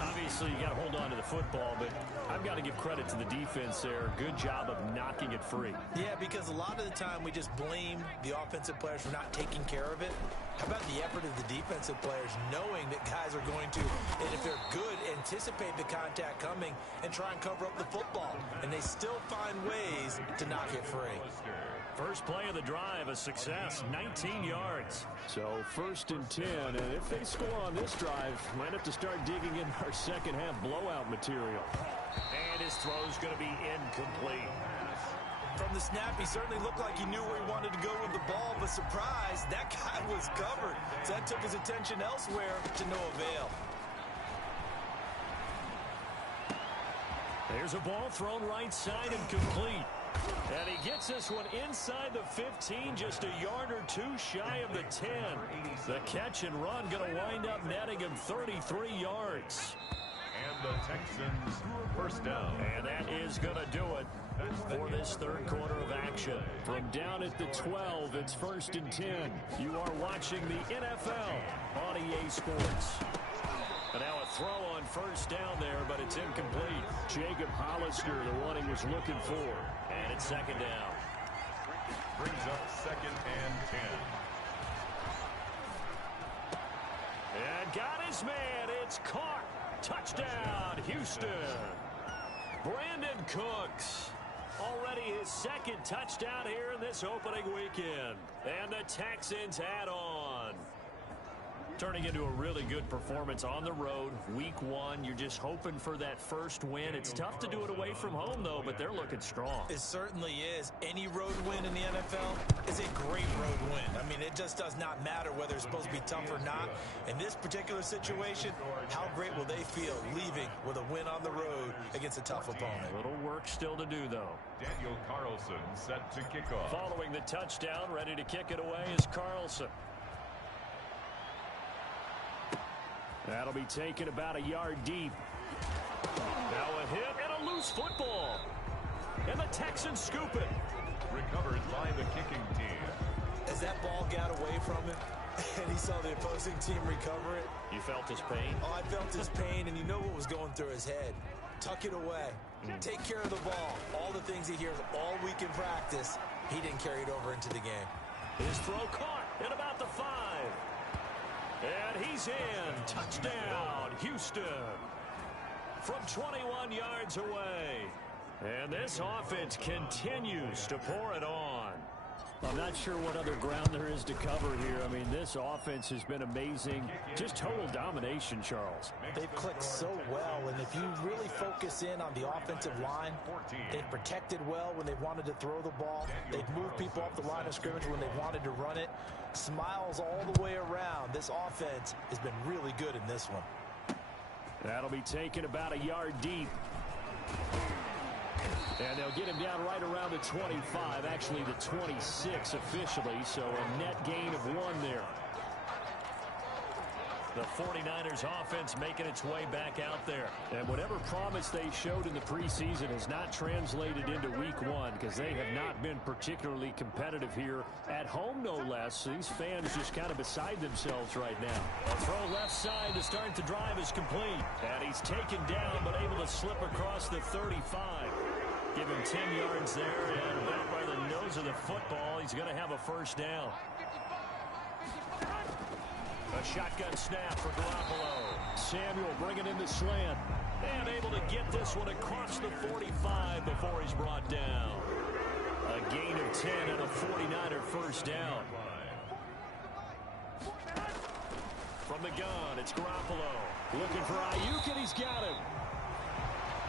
Obviously, you got to hold on to the football, but I've got to give credit to the defense there. Good job of knocking it free. Yeah, because a lot of the time we just blame the offensive players for not taking care of it. How about the effort of the defensive players knowing that guys are going to, and if they're good, anticipate the contact coming and try and cover up the football. And they still find ways to knock it free. First play of the drive, a success, 19 yards. So 1st and 10, and if they score on this drive, might have to start digging in our second half blowout material. And his throw's going to be incomplete. From the snap, he certainly looked like he knew where he wanted to go with the ball, but surprise, that guy was covered. So that took his attention elsewhere to no avail. There's a ball thrown right side and complete. And he gets this one inside the 15, just a yard or two shy of the 10. The catch and run going to wind up netting him 33 yards. And the Texans first down. And that is going to do it for this third quarter of action. From down at the 12, it's 1st and 10. You are watching the NFL on EA Sports. And now a throw on first down there, but it's incomplete. Jacob Hollister, the one he was looking for. And it's second down. Brings up 2nd and 10. And got his man. It's caught. Touchdown, Houston. Brandon Cooks. Already his second touchdown here in this opening weekend. And the Texans add on. Turning into a really good performance on the road. Week 1, you're just hoping for that first win. It's tough to do it away from home, though, but they're looking strong. It certainly is. Any road win in the NFL is a great road win. I mean, it just does not matter whether it's supposed to be tough or not. In this particular situation, how great will they feel leaving with a win on the road against a tough opponent? A little work still to do, though. Daniel Carlson set to kick off. Following the touchdown, ready to kick it away is Carlson. That'll be taken about a yard deep. Now a hit and a loose football. And the Texans scoop it. Recovered by the kicking team. As that ball got away from him and he saw the opposing team recover it. You felt his pain? Oh, I felt his pain, and you know what was going through his head. Tuck it away. Take care of the ball. All the things he hears all week in practice, he didn't carry it over into the game. His throw caught at about the 5. And he's in. Touchdown, Houston. From 21 yards away. And this offense continues to pour it on. I'm not sure what other ground there is to cover here. I mean, this offense has been amazing. Just total domination, Charles. They've clicked so well, and if you really focus in on the offensive line, they've protected well when they wanted to throw the ball. They've moved people off the line of scrimmage when they wanted to run it. Smiles all the way around. This offense has been really good in this one. That'll be taken about a yard deep. And they'll get him down right around the 25, actually the 26 officially, so a net gain of 1 there. The 49ers offense making its way back out there. And whatever promise they showed in the preseason has not translated into week one because they have not been particularly competitive here at home, no less. These fans just kind of beside themselves right now. A throw left side to start the drive is complete. And he's taken down but able to slip across the 35. Give him 10 yards there, and back by the nose of the football, he's going to have a first down. A shotgun snap for Garoppolo. Samuel bringing in the slant. And able to get this one across the 45 before he's brought down. A gain of 10 and a 49er first down. From the gun, it's Garoppolo. Looking for Ayuk, and he's got him.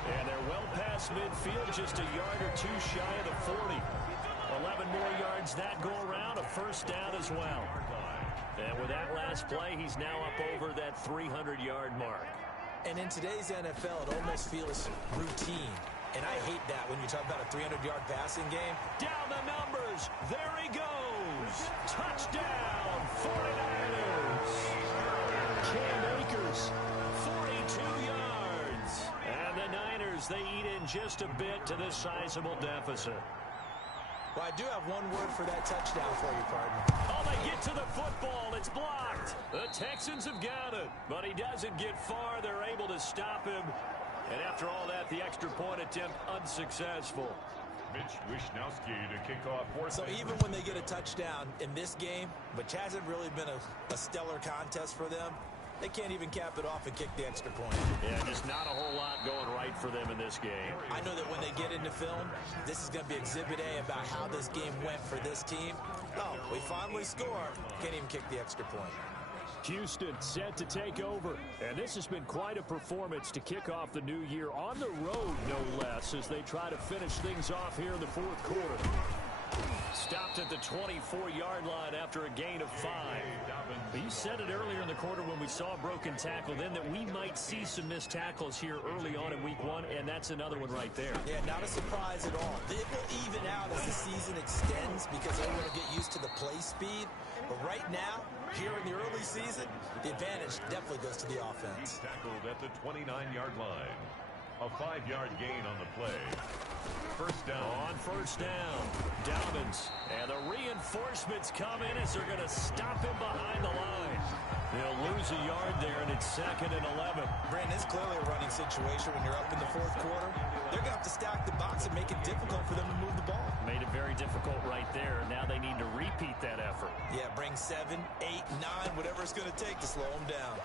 And they're well past midfield, just a yard or two shy of the 40. 11 more yards that go around, a first down as well. And with that last play, he's now up over that 300-yard mark. And in today's NFL, it almost feels routine. And I hate that when you talk about a 300-yard passing game. Down the numbers. There he goes. Touchdown, 49ers. Cam Akers. 42 yards. And the Niners, they eat in just a bit to this sizable deficit. Well, I do have one word for that touchdown for you, partner. Oh, they get to the football. It's blocked. The Texans have got it. But he doesn't get far. They're able to stop him. And after all that, the extra point attempt unsuccessful. Mitch Wishnowsky to kick off. So even when they get a touchdown in this game, which hasn't really been a stellar contest for them, they can't even cap it off and kick the extra point. Yeah, just not a whole lot going right for them in this game. I know that when they get into film, this is going to be Exhibit A about how this game went for this team. Oh, we finally score. Can't even kick the extra point. Houston set to take over. And this has been quite a performance to kick off the new year on the road, no less, as they try to finish things off here in the fourth quarter. Stopped at the 24-yard line after a gain of 5. You said it earlier in the quarter when we saw a broken tackle then that we might see some missed tackles here early on in week one, and that's another one right there. Yeah, not a surprise at all. It will even out as the season extends because they want to get used to the play speed. But right now, here in the early season, the advantage definitely goes to the offense. Tackled at the 29-yard line. A 5-yard gain on the play. First down. On first down, Dobbins. And the reinforcements come in as they're going to stop him behind the line. They'll lose a yard there, and it's 2nd and 11. Brandon, it's clearly a running situation when you're up in the fourth quarter. They're going to have to stack the box and make it difficult for them to move the ball. Made it very difficult right there. Now they need to repeat that effort. Yeah, bring 7, 8, 9, whatever it's going to take to slow them down.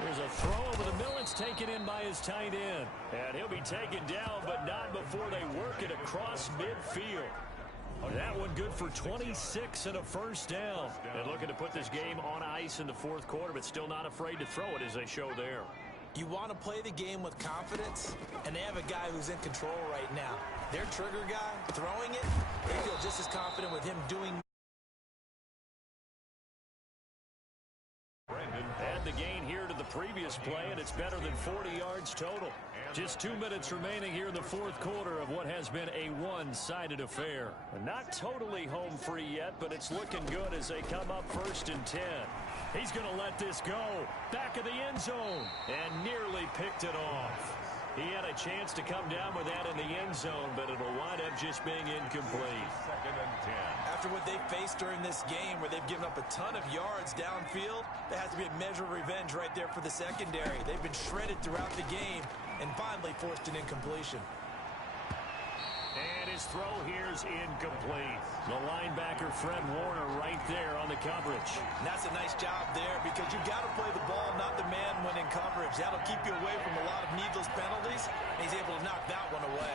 There's a throw over the middle. It's taken in by his tight end. And he'll be taken down, but not before they work it across midfield. That one good for 26 and a first down. And looking to put this game on ice in the fourth quarter, but still not afraid to throw it as they show there. You want to play the game with confidence, and they have a guy who's in control right now. Their trigger guy, throwing it, they feel just as confident with him doing. And the gain here to the previous play, and it's better than 40 yards total. Just 2 minutes remaining here in the fourth quarter of what has been a one-sided affair. Not totally home free yet, but it's looking good as they come up 1st and 10. He's going to let this go. Back of the end zone, and nearly picked it off. He had a chance to come down with that in the end zone, but it'll wind up just being incomplete. 2nd and 10. After what they've faced during this game where they've given up a ton of yards downfield, there has to be a measure of revenge right there for the secondary. They've been shredded throughout the game and finally forced an incompletion. And his throw here's incomplete. The linebacker, Fred Warner, right there on the coverage. And that's a nice job there because you've got to play the ball, not the man when in coverage. That'll keep you away from a lot of needless penalties, and he's able to knock that one away.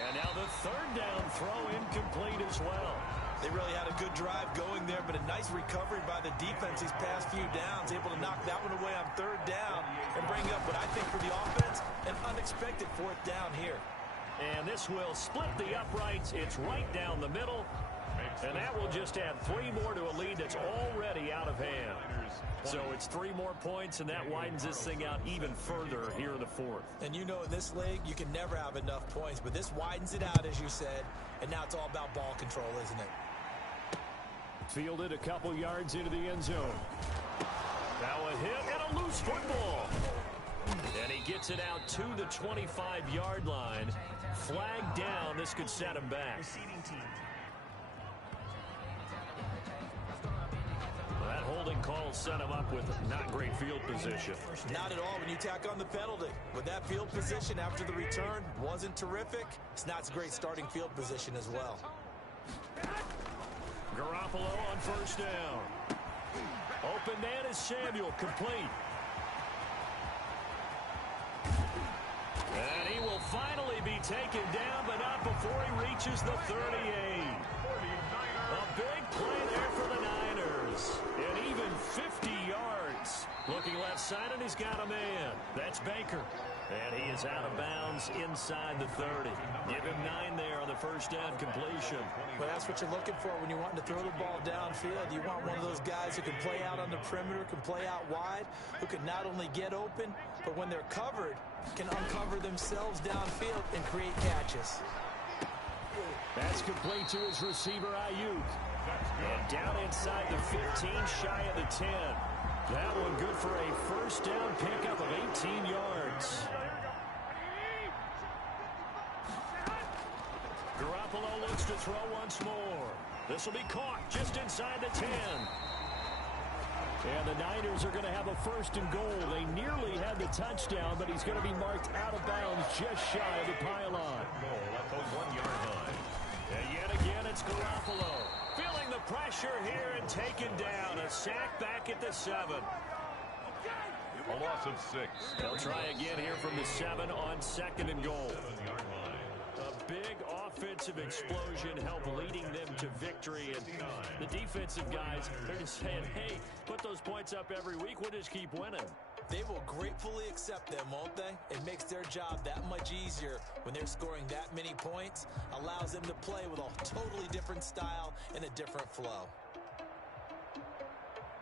And now the 3rd down throw incomplete as well. They really had a good drive going there, but a nice recovery by the defense these past few downs, able to knock that one away on 3rd down and bring up what I think for the offense, an unexpected 4th down here. And this will split the uprights. It's right down the middle. And that will just add 3 more to a lead that's already out of hand. So it's 3 more points, and that widens this thing out even further here in the 4th. And you know, in this league, you can never have enough points, but this widens it out, as you said, and now it's all about ball control, isn't it? Fielded a couple yards into the end zone. Now a hit and a loose football. And he gets it out to the 25-yard line. Flag down. This could set him back. That holding call set him up with not great field position. Not at all when you tack on the penalty. With that field position after the return wasn't terrific. It's not a great starting field position as well. Garoppolo on first down. Open man is Samuel, complete. And he will finally be taken down, but not before he reaches the 38. A big play there for the Niners. And even 50 yards. Looking left side, and he's got a man. That's Baker. And he is out of bounds inside the 30. Give him 9 there on the first down completion. Well, that's what you're looking for when you want to throw the ball downfield. You want one of those guys who can play out on the perimeter, can play out wide, who can not only get open, but when they're covered, can uncover themselves downfield and create catches. That's complete to his receiver, Ayuk. And down inside the 15, shy of the 10. That one good for a first down pickup of 18 yards. Garoppolo looks to throw once more. This will be caught just inside the 10. And the Niners are going to have a first and goal. They nearly had the touchdown, but he's going to be marked out of bounds just shy of the pylon. At the 1-yard line. And yet again, it's Garoppolo. Feeling the pressure here and taken down. A sack back at the 7. A loss of 6. They'll try again here from the 7 on second and goal. A big offensive explosion helped leading them to victory. And the defensive guys, they're just saying, hey, put those points up every week. We'll just keep winning. They will gratefully accept them, won't they? It makes their job that much easier when they're scoring that many points. Allows them to play with a totally different style and a different flow.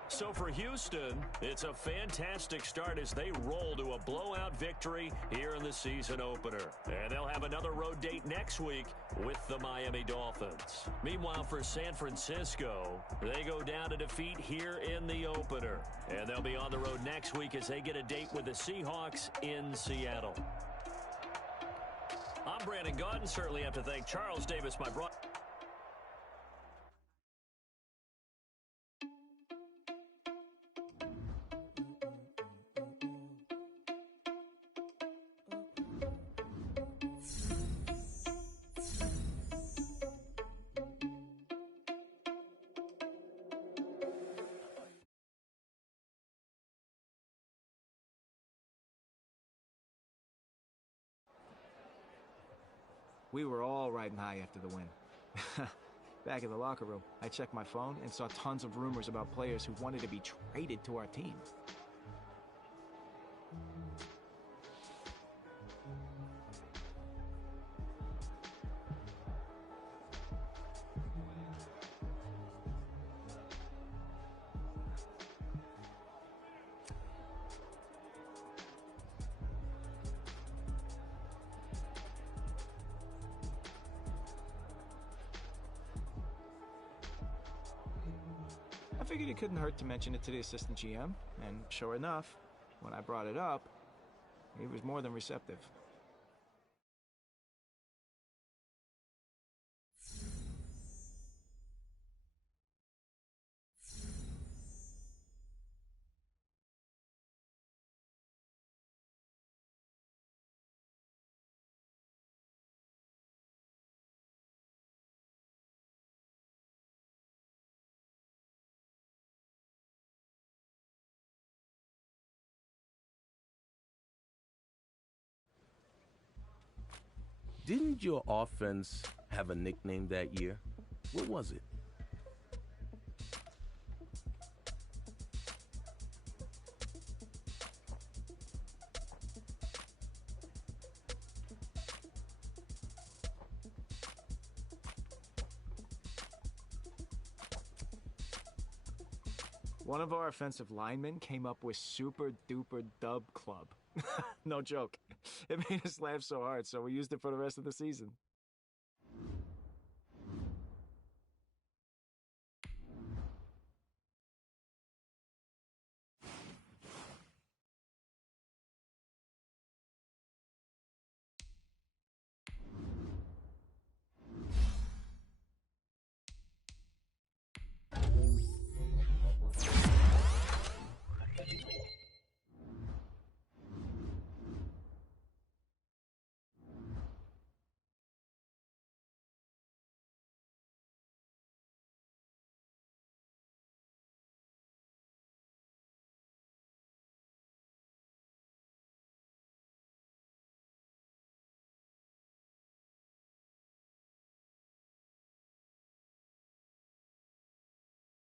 So for Houston, it's a fantastic start as they roll to a blowout victory here in the season opener. And they'll have another road date next week with the Miami Dolphins. Meanwhile, for San Francisco, they go down to defeat here in the opener. And they'll be on the road next week as they get a date with the Seahawks in Seattle. I'm Brandon Gaudin. Certainly have to thank Charles Davis, my brother. We were all riding high after the win. Back in the locker room, I checked my phone and saw tons of rumors about players who wanted to be traded to our team. I figured it couldn't hurt to mention it to the assistant GM, and sure enough, when I brought it up, he was more than receptive. Didn't your offense have a nickname that year? What was it? One of our offensive linemen came up with Super Duper Dub Club. No joke. It made us laugh so hard, so we used it for the rest of the season.